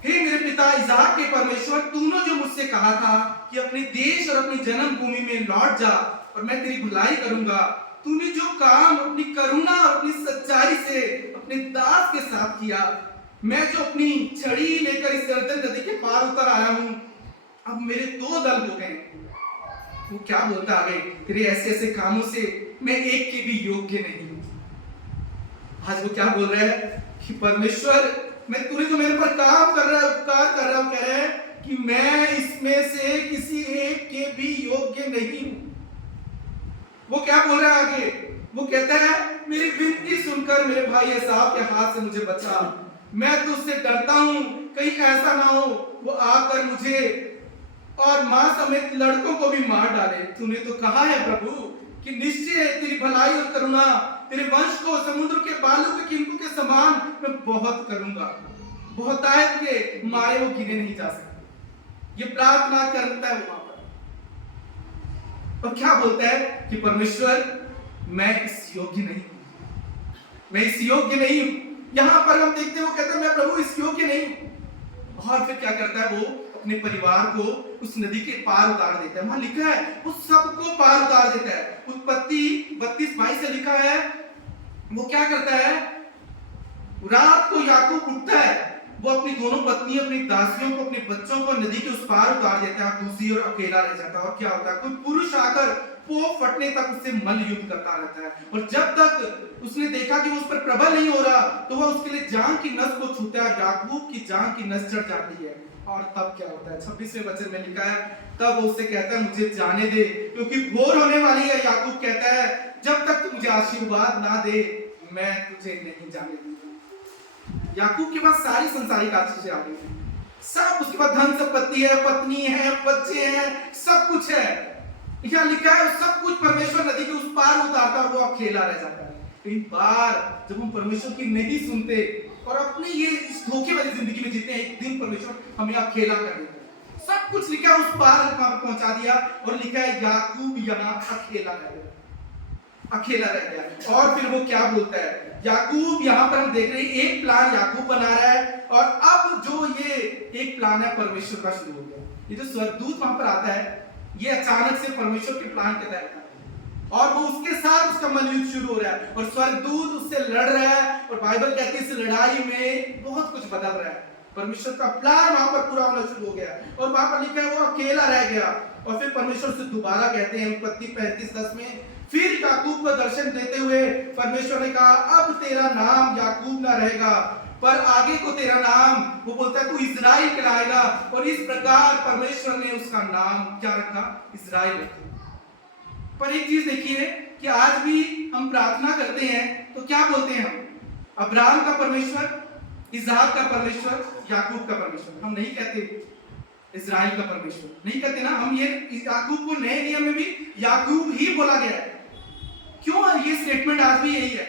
हे मेरे पिता इसहाक के परमेश्वर, तूने जो मुझसे कहा था कि अपने देश और अपनी जन्मभूमि में लौट जा और मैं तेरी भलाई करूंगा, तूने जो काम अपनी करुणा और अपनी सच्चाई से अपने दास के साथ किया, मैं जो अपनी छड़ी लेकर इस यरदन नदी के पार उतर आया हूं, अब मेरे 2 दल हो गए। वो क्या बोलता आगे, तेरे ऐसे कामों से मैं एक के भी योग्य नहीं हूं। आज वो क्या बोल रहा है कि परमेश्वर, मैं तूने तो मेरे पर काम कर रहा है, उपकार कर रहा हूं, कह रहा है कि मैं इसमें से किसी एक के भी योग्य नहीं हूं। वो क्या बोल रहा है आगे, वो कहता है मेरी विनती सुनकर मेरे भाई एसाव के हाथ से मुझे बचा, मैं तो उससे डरता हूं कहीं ऐसा ना हो वो आकर मुझे और मां समेत लड़कों को भी मार डाले। तूने तो कहा है प्रभु कि निश्चय तेरी भलाई और करुणा तेरे वंश को समुद्र के बालू के किंतु के समान मैं बहुत करूंगा, बहुतायत के मारे वो गिने नहीं जा सकते। ये प्रार्थना करता है वहां पर, और क्या बोलता है कि परमेश्वर मैं इस योग्य नहीं हूं, मैं इस योग्य नहीं हूं। यहां पर हम देखते हैं वो कहता है मैं प्रभु इस योग्य नहीं हूं। और फिर क्या करता है, वो अपने परिवार को उस नदी के पार उतार देता है। वहां लिखा है वो सबको पार उतार देता है। उत्पत्ति 32:22 से लिखा है, वो क्या करता है, रात को याकूब उठता है, वो अपनी दोनों पत्नी, अपनी दासियों को, अपने बच्चों को नदी के उस पार उतार देता है, दूसरी और अकेला रह जाता है। और क्या होता है, कोई पुरुष आकर पोप फटने तक उससे मल्ल युद्ध करता रहता है। और जब तक उसने देखा कि वो उस पर प्रबल नहीं हो रहा तो वह उसके लिए जान की नस को छूता है, याकूब की जान की नस चढ़ जाती है। और तब क्या होता है, 26वें वचन में लिखा है, तब वो उससे कहता है मुझे जाने दे क्योंकि भोर होने वाली है। याकूब कहता है जब तक तू मुझे आशीर्वाद ना दे मैं तुझे नहीं जाने दूंगा। याकूब के पास सारी संसारिक आशीषें आ गई हैं, सब उसके पास धन संपत्ति है, पत्नी है, बच्चे हैं, सब कुछ है। यहाँ लिखा है सब कुछ परमेश्वर नदी के उस पार उतारता और वो अकेला रह जाता है। कई बार जब हम परमेश्वर की नहीं सुनते और अपनी ये इस धोखे वाली जिंदगी में जीते हैं, एक दिन परमेश्वर हमें अकेला कर देता है। सब कुछ लिखा है उस पार पहुंचा दिया, और लिखा है याकूब यहाँ अकेला रह गया, अकेला रह गया। और फिर वो क्या बोलता है, याकूब, यहाँ पर हम देख रहे हैं एक प्लान याकूब बना रहा है, और अब जो ये एक प्लान है परमेश्वर का शुरू हो गया। ये जो स्वर्गदूत वहां पर आता है, ये अचानक से परमेश्वर के प्लान के तहत और वो उसके साथ उसका मल्लयुद्ध शुरू हो रहा है, और स्वर्गदूत उससे लड़ रहा है। और बाइबल कहती है इस लड़ाई में बहुत कुछ बदल रहा है, परमेश्वर का प्लान वहां पर पूरा होना शुरू हो गया। और वहां पर लिखा है वो अकेला रह गया। और फिर परमेश्वर से दोबारा कहते हैं उत्पत्ति 35:10 में, फिर याकूब को दर्शन देते हुए परमेश्वर ने कहा अब तेरा नाम याकूब ना रहेगा पर आगे को तेरा नाम, वो बोलता है तू इज़राइल कहलाएगा। और इस प्रकार परमेश्वर ने उसका नाम क्या रखा, इज़राइल रखा। पर एक चीज देखिए कि आज भी हम प्रार्थना करते हैं तो क्या बोलते हैं हम, अब्राहम का परमेश्वर, इसहाक का परमेश्वर, याकूब का परमेश्वर। हम नहीं कहते इजराइल का परमेश्वर। नहीं कहते ना हम, ये याकूब को नए नियम में भी याकूब ही बोला गया है। क्यों ये स्टेटमेंट आज भी यही है?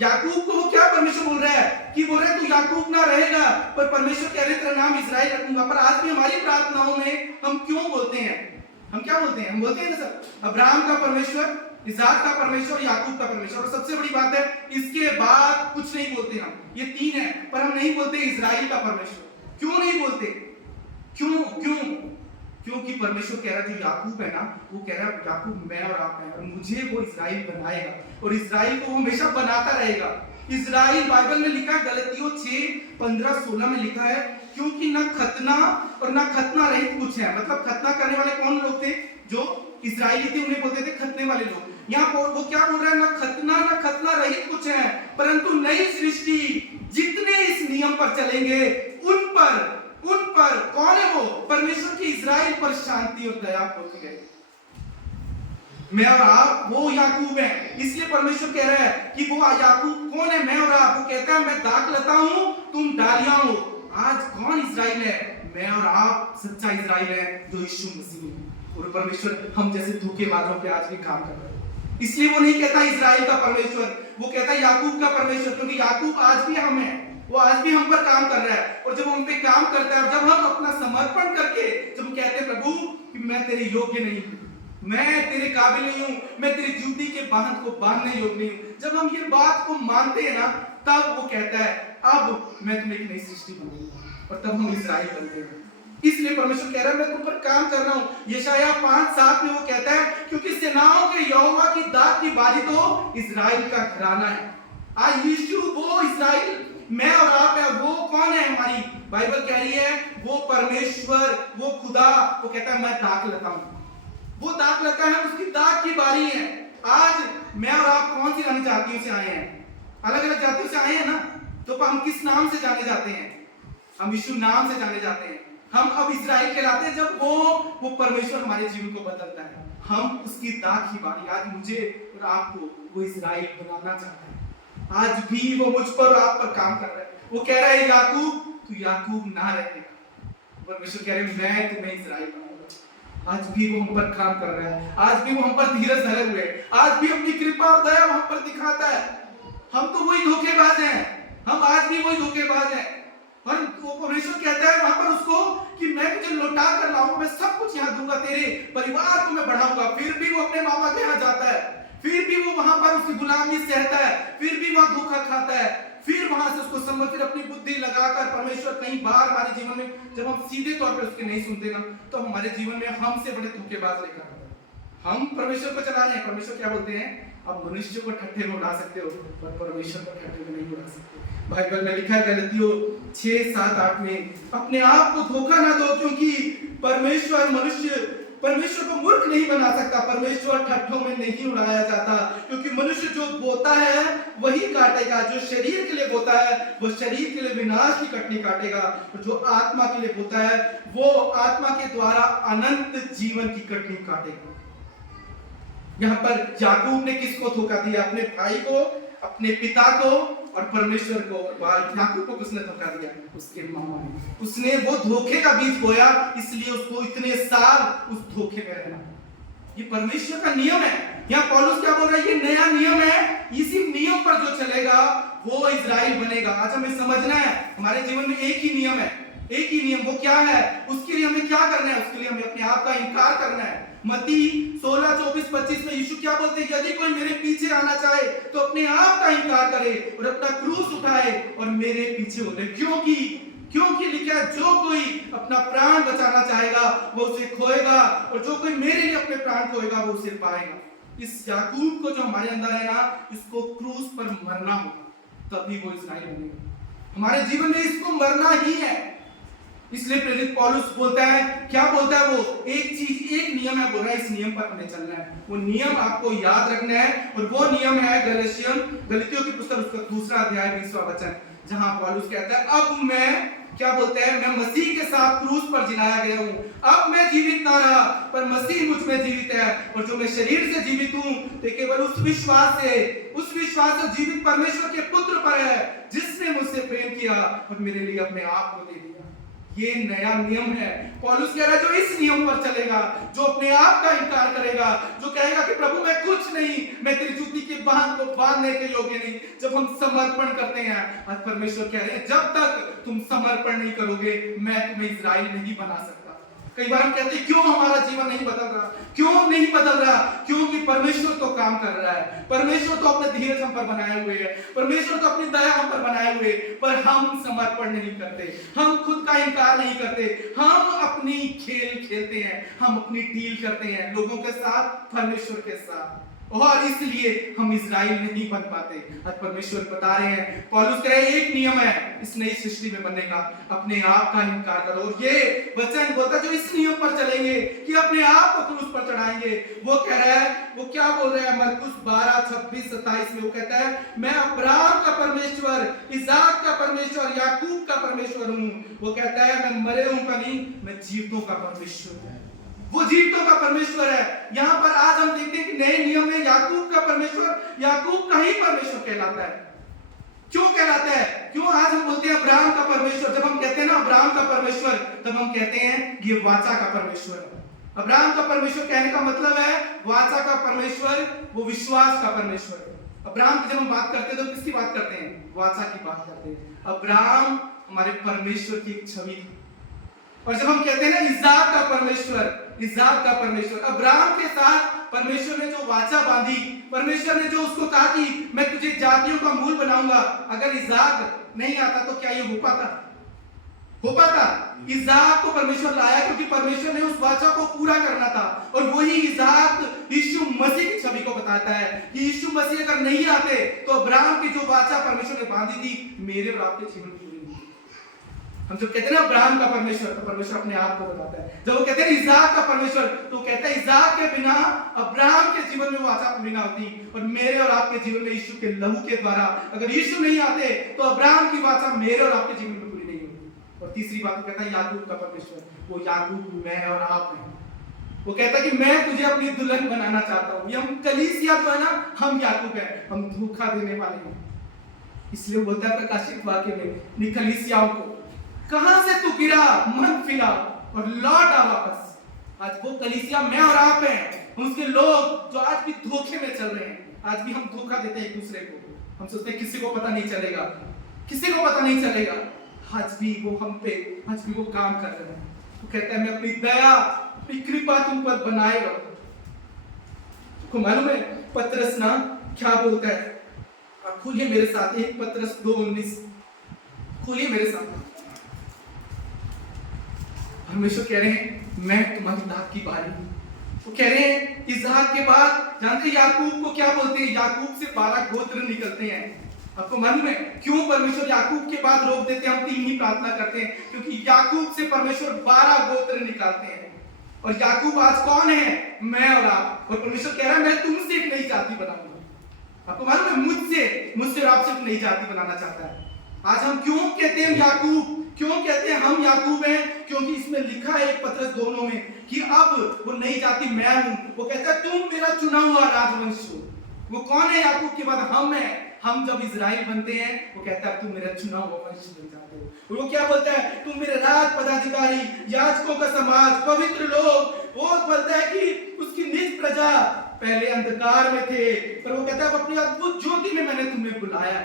याकूब को वो क्या परमेश्वर बोल रहा है कि बोल रहा है तू याकूब ना रहेगा, पर परमेश्वर कह रहे तेरा नाम इजराइल रखूंगा। पर आज भी हमारी प्रार्थनाओं में हम क्यों बोलते हैं? हम क्या बोलते हैं? हम बोलते हैं ना सर, अब्राहम का परमेश्वर, इसाक का परमेश्वर, याकूब का परमेश्वर। और सबसे बड़ी बात है, इसके बाद कुछ नहीं बोलते हम। ये तीन है, पर हम नहीं बोलते इजराइल का परमेश्वर। क्यों नहीं बोलते? क्यों? क्योंकि परमेश्वर कह रहा है जो याकूब है ना, वो कह रहा है याकूब मैं और आप हैं, और मुझे वो इजराइल बनाएगा, और इजराइल को वो हमेशा बनाता रहेगा। इजराइल बाइबल में लिखा है, गलतियों 6:15-16 में लिखा है, क्योंकि ना खतना और ना खतना रहित कुछ है। मतलब खतना करने वाले कौन लोग थे? जो इजराइली थे, उन्हें बोलते थे खतने वाले लोग। यहाँ वो क्या बोल रहा है? ना खतना रहित कुछ है, परंतु नई सृष्टि जितने इस नियम पर चलेंगे उन पर कौन है वो? परमेश्वर की इजराइल पर शांति और दया होती है। मैं और आप वो याकूब है। इसलिए परमेश्वर कह रहा है कि वो याकूब कौन है? मैं और आप। वो कहता है मैं दाखलता हूं, तुम डालियां हो। आज कौन इजराइल है? मैं और आप सच्चा इजराइल है, जो यीशु मसीह है। और परमेश्वर हम जैसे धोखेबाजों पे आज भी काम कर रहे हैं। इसलिए वो नहीं कहता इजराइल का परमेश्वर, वो कहता याकूब का परमेश्वर, क्योंकि याकूब आज भी हम है, वो आज भी हम पर काम कर रहा है। और जब हम पे काम करता है, जब हम अपना समर्पण करके जब हम कहते हैं प्रभु कि मैं तेरे योग्य नहीं हूं, मैं तेरे काबिल नहीं हूं, मैं तेरी जूती के बांध को बांधने योग्य नहीं हूं, जब हम ये बात को मानते हैं ना, तब वो कहता है अब मैं तुम्हें एक नई सृष्टि बनाऊंगा, और तब हम इजराइल बनते हैं। इसलिए परमेश्वर कह रहा है मैं तुम पर काम कर रहा हूं। यशायाह 5:7 में वो कहता है, क्योंकि सेनाओं के यहोवा की दात की बारी तो इजराइल का घराना है। आज यीशु वो इजराइल मैं और आप है। वो कौन है? हमारी बाइबल कह रही है वो परमेश्वर, वो खुदा। वो कहता है मैं दाख लेता हूं, वो दाख लेता है, उसकी दाख की बारी है। आज मैं और आप कौन सी जातियों से आए हैं? अलग अलग जातियों से आए हैं ना, तो हम किस नाम से जाने जाते हैं? हम यीशु नाम से जाने जाते हैं। हम अब इजराइल कहलाते हैं जब वो परमेश्वर हमारे जीवन को बदलता है। हम उसकी दाख की बारी। आज मुझे और आपको वो इजराइल बनाना चाहता है। आज भी वो मुझ पर और आप पर काम कर रहा है। वो कह रहा है याकूब तू याकूब ना रहेगा, परमेश्वर कह रहे हैं मैं तुम्हें इजराइल बनाऊंगा। आज भी वो हम पर काम कर रहा है। आज भी वो हम पर धीरज धरे हुए है। आज भी अपनी कृपा और दया हम पर दिखाता है। हम तो वही धोखेबाज हैं, हम आज भी वही धोखेबाज हैं। और वो परमेश्वर कहता है वहां पर उसको कि मैं तुझे लौटा कर लाऊंगा, मैं सब कुछ यहाँ दूंगा, तेरे परिवार को मैं बढ़ाऊंगा। फिर भी वो अपने मामा के यहाँ जाता है, फिर भी वो वहां पर उसकी गुलामी सहता है, फिर भी वहां धोखा खाता है, फिर वहां से उसको समझ, फिर अपनी बुद्धि लगाकर परमेश्वर कई बार हमारे जीवन में जब हम सीधे तौर पर उसके नहीं सुनते ना, तो हमारे जीवन में हमसे बड़े धोखेबाज लेकर आते हैं। हम परमेश्वर को चला रहे हैं। परमेश्वर क्या बोलते हैं? आप मनुष्य को ठट्ठे में उड़ा सकते हो, पर परमेश्वर को ठट्ठे में नहीं उड़ा सकते। बाइबल में लिखा है गलतियों 6:7-8 में, अपने आप को धोखा ना दो, क्योंकि परमेश्वर को मूर्ख नहीं बना सकता। परमेश्वर ठट्ठों में नहीं उड़ाया जाता, क्योंकि मनुष्य जो बोता है वही काटेगा। जो शरीर के लिए बोता है वो शरीर के लिए विनाश की कटनी काटेगा, और जो आत्मा के लिए बोता है वो आत्मा के द्वारा अनंत जीवन की कटनी काटेगा। यहाँ पर याकूब ने किसको धोखा दिया? अपने भाई को, अपने पिता को और परमेश्वर को। याकूब को किसने धोखा दिया? उसके मामा ने। उसने वो धोखे का बीज बोया, इसलिए उसको इतने साल उस धोखे में रहना। ये परमेश्वर का नियम है। यहाँ पौलुस क्या बोल रहा है? ये नया नियम है, इसी नियम पर जो चलेगा वो इजराइल बनेगा। आज हमें समझना है हमारे जीवन में एक ही नियम है, एक ही नियम। वो क्या है? उसके लिए हमें क्या करना है? उसके लिए हमें अपने आप का इनकार करना है। मत्ती 16:24-25 में यीशु क्या बोलते हैं? यदि कोई मेरे पीछे आना चाहे तो अपने आप का इनकार करे और अपना क्रूस उठाए और मेरे पीछे हो ले। क्योंकि लिखा है जो कोई अपना प्राण बचाना चाहेगा वो उसे खोएगा, और जो कोई मेरे लिए अपने प्राण खोएगा वो उसे पाएगा। इस याकूब को जो हमारे अंदर है ना, इसको क्रूस पर मरना होगा, तभी वो इस्राएल बनेगा। हमारे जीवन में इसको मरना ही है। इसलिए प्रेरित पौलुस बोलता है, क्या बोलता है? वो एक नियम है, बोल रहा है इस नियम पर हमें चलना है। वो नियम आपको याद रखना है, और वो नियम है गलतियों की पुस्तक उसका 2 अध्याय 20वां वचन, जहां पौलुस कहता है अब मैं, क्या बोलते हैं? मैं मसीह के साथ क्रूस पर जिलाया गया हूं। अब मैं जीवित ना रहा, पर मसीह मुझ में जीवित है, और जो मैं शरीर से जीवित हूं तो केवल उस विश्वास से जीवित परमेश्वर के पुत्र पर है, जिसने मुझसे प्रेम किया और मेरे लिए अपने आप को दे दिया। ये नया नियम है। पौलुस कह रहा है जो इस नियम पर चलेगा, जो अपने आप का इनकार करेगा, जो कहेगा कि प्रभु मैं कुछ नहीं, मैं तेरी जूती के बांध को बांधने के योग्य नहीं। जब हम समर्पण करते हैं, आज परमेश्वर कह रहे हैं जब तक तुम समर्पण नहीं करोगे मैं तुम्हें इस्राएल नहीं बना सकता। कई बार हम कहते हैं क्यों हमारा जीवन नहीं बदल रहा, क्यों नहीं बदल रहा? क्योंकि परमेश्वर तो काम कर रहा है, परमेश्वर तो अपने धीरज हम पर बनाए हुए है, परमेश्वर तो अपनी दया हम पर बनाए हुए, पर हम समर्पण नहीं करते, हम खुद का इनकार नहीं करते, हम अपनी खेल खेलते हैं, हम अपनी डील करते हैं लोगों के साथ, परमेश्वर के साथ, और इसलिए हम इज़राइल नहीं बन पाते। आज परमेश्वर बता रहे हैं, पौलुस कह रहे हैं एक नियम है इस नई सृष्टि में बनने का, अपने आप का इनकार करो। और ये वचन बोलता जो इस नियम पर चलेंगे कि अपने आप को क्रूस पर चढ़ाएंगे, वो कह रहा है, वो क्या बोल रहा है मरकुस 12:26-27 में, वो कहता है मैं अब्राहम का परमेश्वर, इसहाक का परमेश्वर, याकूब का परमेश्वर हूं। वो कहता है मैं मरे हूं का नहीं, मैं जीवितों का परमेश्वर हूं। वो जीवितों का परमेश्वर है। यहां पर आज हम देखते हैं कि नए नियम में याकूब का परमेश्वर, याकूब का ही परमेश्वर कहलाता है। क्यों कहलाता है? क्यों आज हम बोलते हैं अब्राहम का परमेश्वर? जब हम कहते हैं ना अब्राहम का परमेश्वर, तब हम कहते हैं ये वाचा का परमेश्वर है। अब्राहम का परमेश्वर कहने का मतलब है वाचा का परमेश्वर, वो विश्वास का परमेश्वर है। अब्राहम की जब हम बात करते हैं तो किसकी बात करते हैं? वाचा की बात करते हैं। अब्राहम हमारे परमेश्वर की एक छवि थी। और जब हम कहते हैं ना इसहाक का परमेश्वर, इसहाक का परमेश्वर, अब्राहम के साथ परमेश्वर ने जो वाचा बांधी, परमेश्वर ने जो उसको कहा कि मैं तुझे जातियों का मूल बनाऊंगा, अगर इसहाक नहीं आता तो क्या ये हो पाता? हो पाता? इसहाक को परमेश्वर लाया क्योंकि परमेश्वर ने उस वाचा को पूरा करना था। और वही इसहाक यीशु मसीह की छवि को बताता है कि यीशु मसीह अगर नहीं आते तो अब्राहम की जो वाचा परमेश्वर ने बांधी थी मेरे और आपके जीवन में। हम जब कहते हैं ना अब्राहम का परमेश्वर, तो परमेश्वर अपने आप को बताता है। जब वो कहते हैं इसहाक का परमेश्वर, तो कहता है इसहाक के बिना अब्राहम के जीवन में वाचा पूरी ना होती, और मेरे और आपके जीवन में यीशु के लहू के द्वारा अगर यीशु नहीं आते तो अब्राहम की वाचा मेरे और आपके जीवन में पूरी नहीं होती। और तीसरी बात कहता है याकूब का परमेश्वर, वो याकूब मैं और आप हैं। वो कहता है कि मैं तुझे अपनी दुल्हन बनाना चाहता हूं। ये हम कलीसिया जो है ना, हम याकूब है, हम धोखा देने वाले हैं। इसलिए बोलता है प्रकाशित वाक्य में कलीसियाओं को, कहां से तू गिरा मन फिरा और लौट आ वापस। आज वो कलीसिया मैं और आप हैं, उसके लोग जो आज भी धोखे में चल रहे हैं। आज भी हम धोखा देते हैं एक दूसरे को, हम सोचते हैं किसी को पता नहीं चलेगा, किसी को पता नहीं चलेगा। आज भी वो हम पे, आज भी वो काम कर रहे हैं। वो कहता है मैं अपनी दया, अपनी कृपा तुम पर बनाए रहूं। तुमको मालूम है पतरस ना क्या बोलता है? आप खोलिए मेरे साथ एक पतरस 2:19, खोलिए मेरे साथ। परमेश्वर कह रहे हैं मैं तुम्हारी दाग की बारी हूं। वो कह रहे हैं इसहाक के बाद जानते हैं याकूब को क्या बोलते हैं? याकूब से 12 गोत्र निकलते हैं। आपको मालूम है क्यों परमेश्वर याकूब के बाद रोक देते हैं? हम 3 ही प्रार्थना करते हैं क्योंकि याकूब से परमेश्वर 12 गोत्र निकालते हैं। और याकूब आज कौन है? मैं और आप। और परमेश्वर कह रहा है मैं तुमसे एक नई जाति बनाऊंगा। आपको मालूम है मुझसे और आपसे एक नई जाति बनाना चाहता है। आज हम क्यों कहते हैं याकूब, क्यों कहते हैं हम याकूब हैं? क्योंकि इसमें लिखा है एक पतरस 2 में कि अब वो नई जाति मैं हूं। वो कहता है तुम मेरा चुना हुआ राजवंश हो। वो कौन है याकूब के बाद? हम हैं। हम जब इज़राइल बनते हैं वो कहता है तुम मेरा चुना हुआ वंश बन जाते हो। वो क्या बोलता है? तुम मेरे राज पदाधिकारी, याजकों का समाज, पवित्र लोग। वो बोलता है कि उसकी निज प्रजा पहले अंधकार में थे, पर वो कहता है अपनी अद्भुत ज्योति में मैंने तुम्हें बुलाया।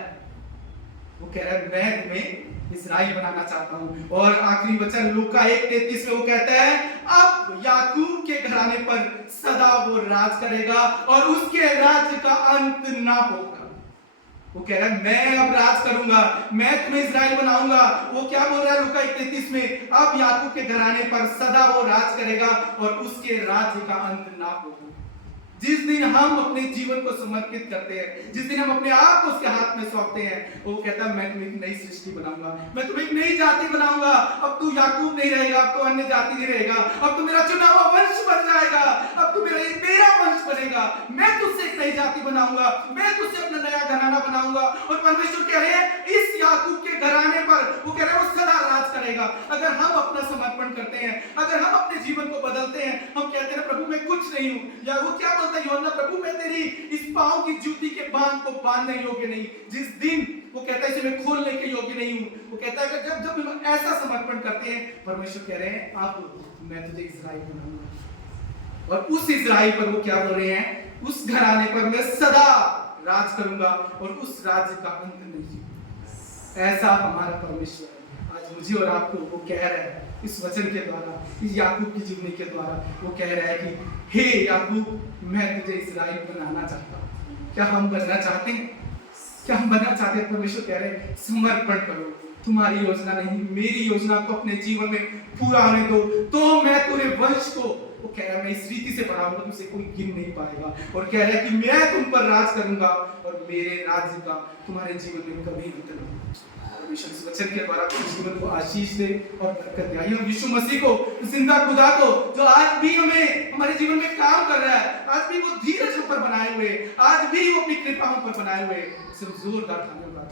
वो कह रहा है मैं तुम्हें इज़राइल बनाना चाहता हूं। और आखिरी वचन लूका 1:33 में वो कहता है अब याकूब के घराने पर सदा वो राज करेगा और उसके राज्य का अंत ना होगा। वो कह रहा है मैं अब राज करूंगा, मैं तुम्हें इज़राइल बनाऊंगा। वो क्या बोल रहा है लूका 1:33 में? अब याकूब के घराने पर सदा वो राज करेगा और उसके राज्य का अंत ना होगा। जिस दिन हम अपने जीवन को समर्पित करते हैं, जिस दिन हम अपने आप को उसके हाथ में सौंपते हैं, वो कहता है मैं तुम्हें एक नई सृष्टि बनाऊंगा, मैं तुम्हें एक नई जाति बनाऊंगा। अब तू याकूब नहीं रहेगा, अब तो अन्य जाति नहीं रहेगा, अब तो मेरा चुना हुआ वंश बन जाएगा, अब तो मेरा वंश बनेगा। मैं तुझसे एक नई जाति बनाऊंगा, मैं तुझसे अपना नया घराना बनाऊंगा। और परमेश्वर कह रहे हैं इस याकूब के घराने पर वो कह रहे हैं वो सदा राज करेगा। अगर हम अपना समर्पण करते हैं, अगर हम अपने जीवन को बदलते हैं, हम कहते हैं प्रभु मैं कुछ नहीं हूं, या वो क्या यूहन्ना प्रभु मैं तेरी इस पांव की जूती के बांध को बांधने योग्य नहीं। जिस दिन वो कहता है इसे मैं खोलने के योग्य नहीं हूँ। वो कहता है कि जब जब हम ऐसा समर्पण करते हैं, परमेश्वर कह रहे हैं अब मैं तुझे इस्राएल बनाऊंगा। और उस इस्राएल पर वो क्या बोल रहे हैं, उस घराने पर मैं सदा राज करूंगा और उस राज्य का अंत नहीं। ऐसा हमारा परमेश्वर है। आज मुझे और आपको वो कह रहा है इस वचन के द्वारा, इस याकूब की जीवनी के द्वारा, वो कह रहा है कि हे याकूब, मैं तुझे इस्राएल बनाना चाहता हूँ। क्या हम बनना चाहते हैं? क्या हम बनना चाहते हैं? परमेश्वर कह रहे हैं समर्पण करो, तुम्हारी योजना नहीं मेरी योजना को अपने जीवन में पूरा होने दो, तो मैं पूरे वंश को, वो कह रहा है मैं इस रीति से बढ़ाऊंगा तुमसे कोई गिन नहीं पाएगा। और कह रहा है कि मैं तुम पर राज करूंगा और मेरे राज्य का तुम्हारे जीवन में कभी अंत नहीं। परमेश्वर इस वचन के द्वारा अपने जीवन को आशीष दे और बरकत दे। आइए हम यीशु मसीह को, जिंदा खुदा को, जो आज भी हमें हमारे जीवन में काम कर रहा है, आज भी वो धीरज हम पर बनाए हुए, आज भी वो अपनी कृपा हम पर बनाए हुए, सिर्फ जोरदार तालियों का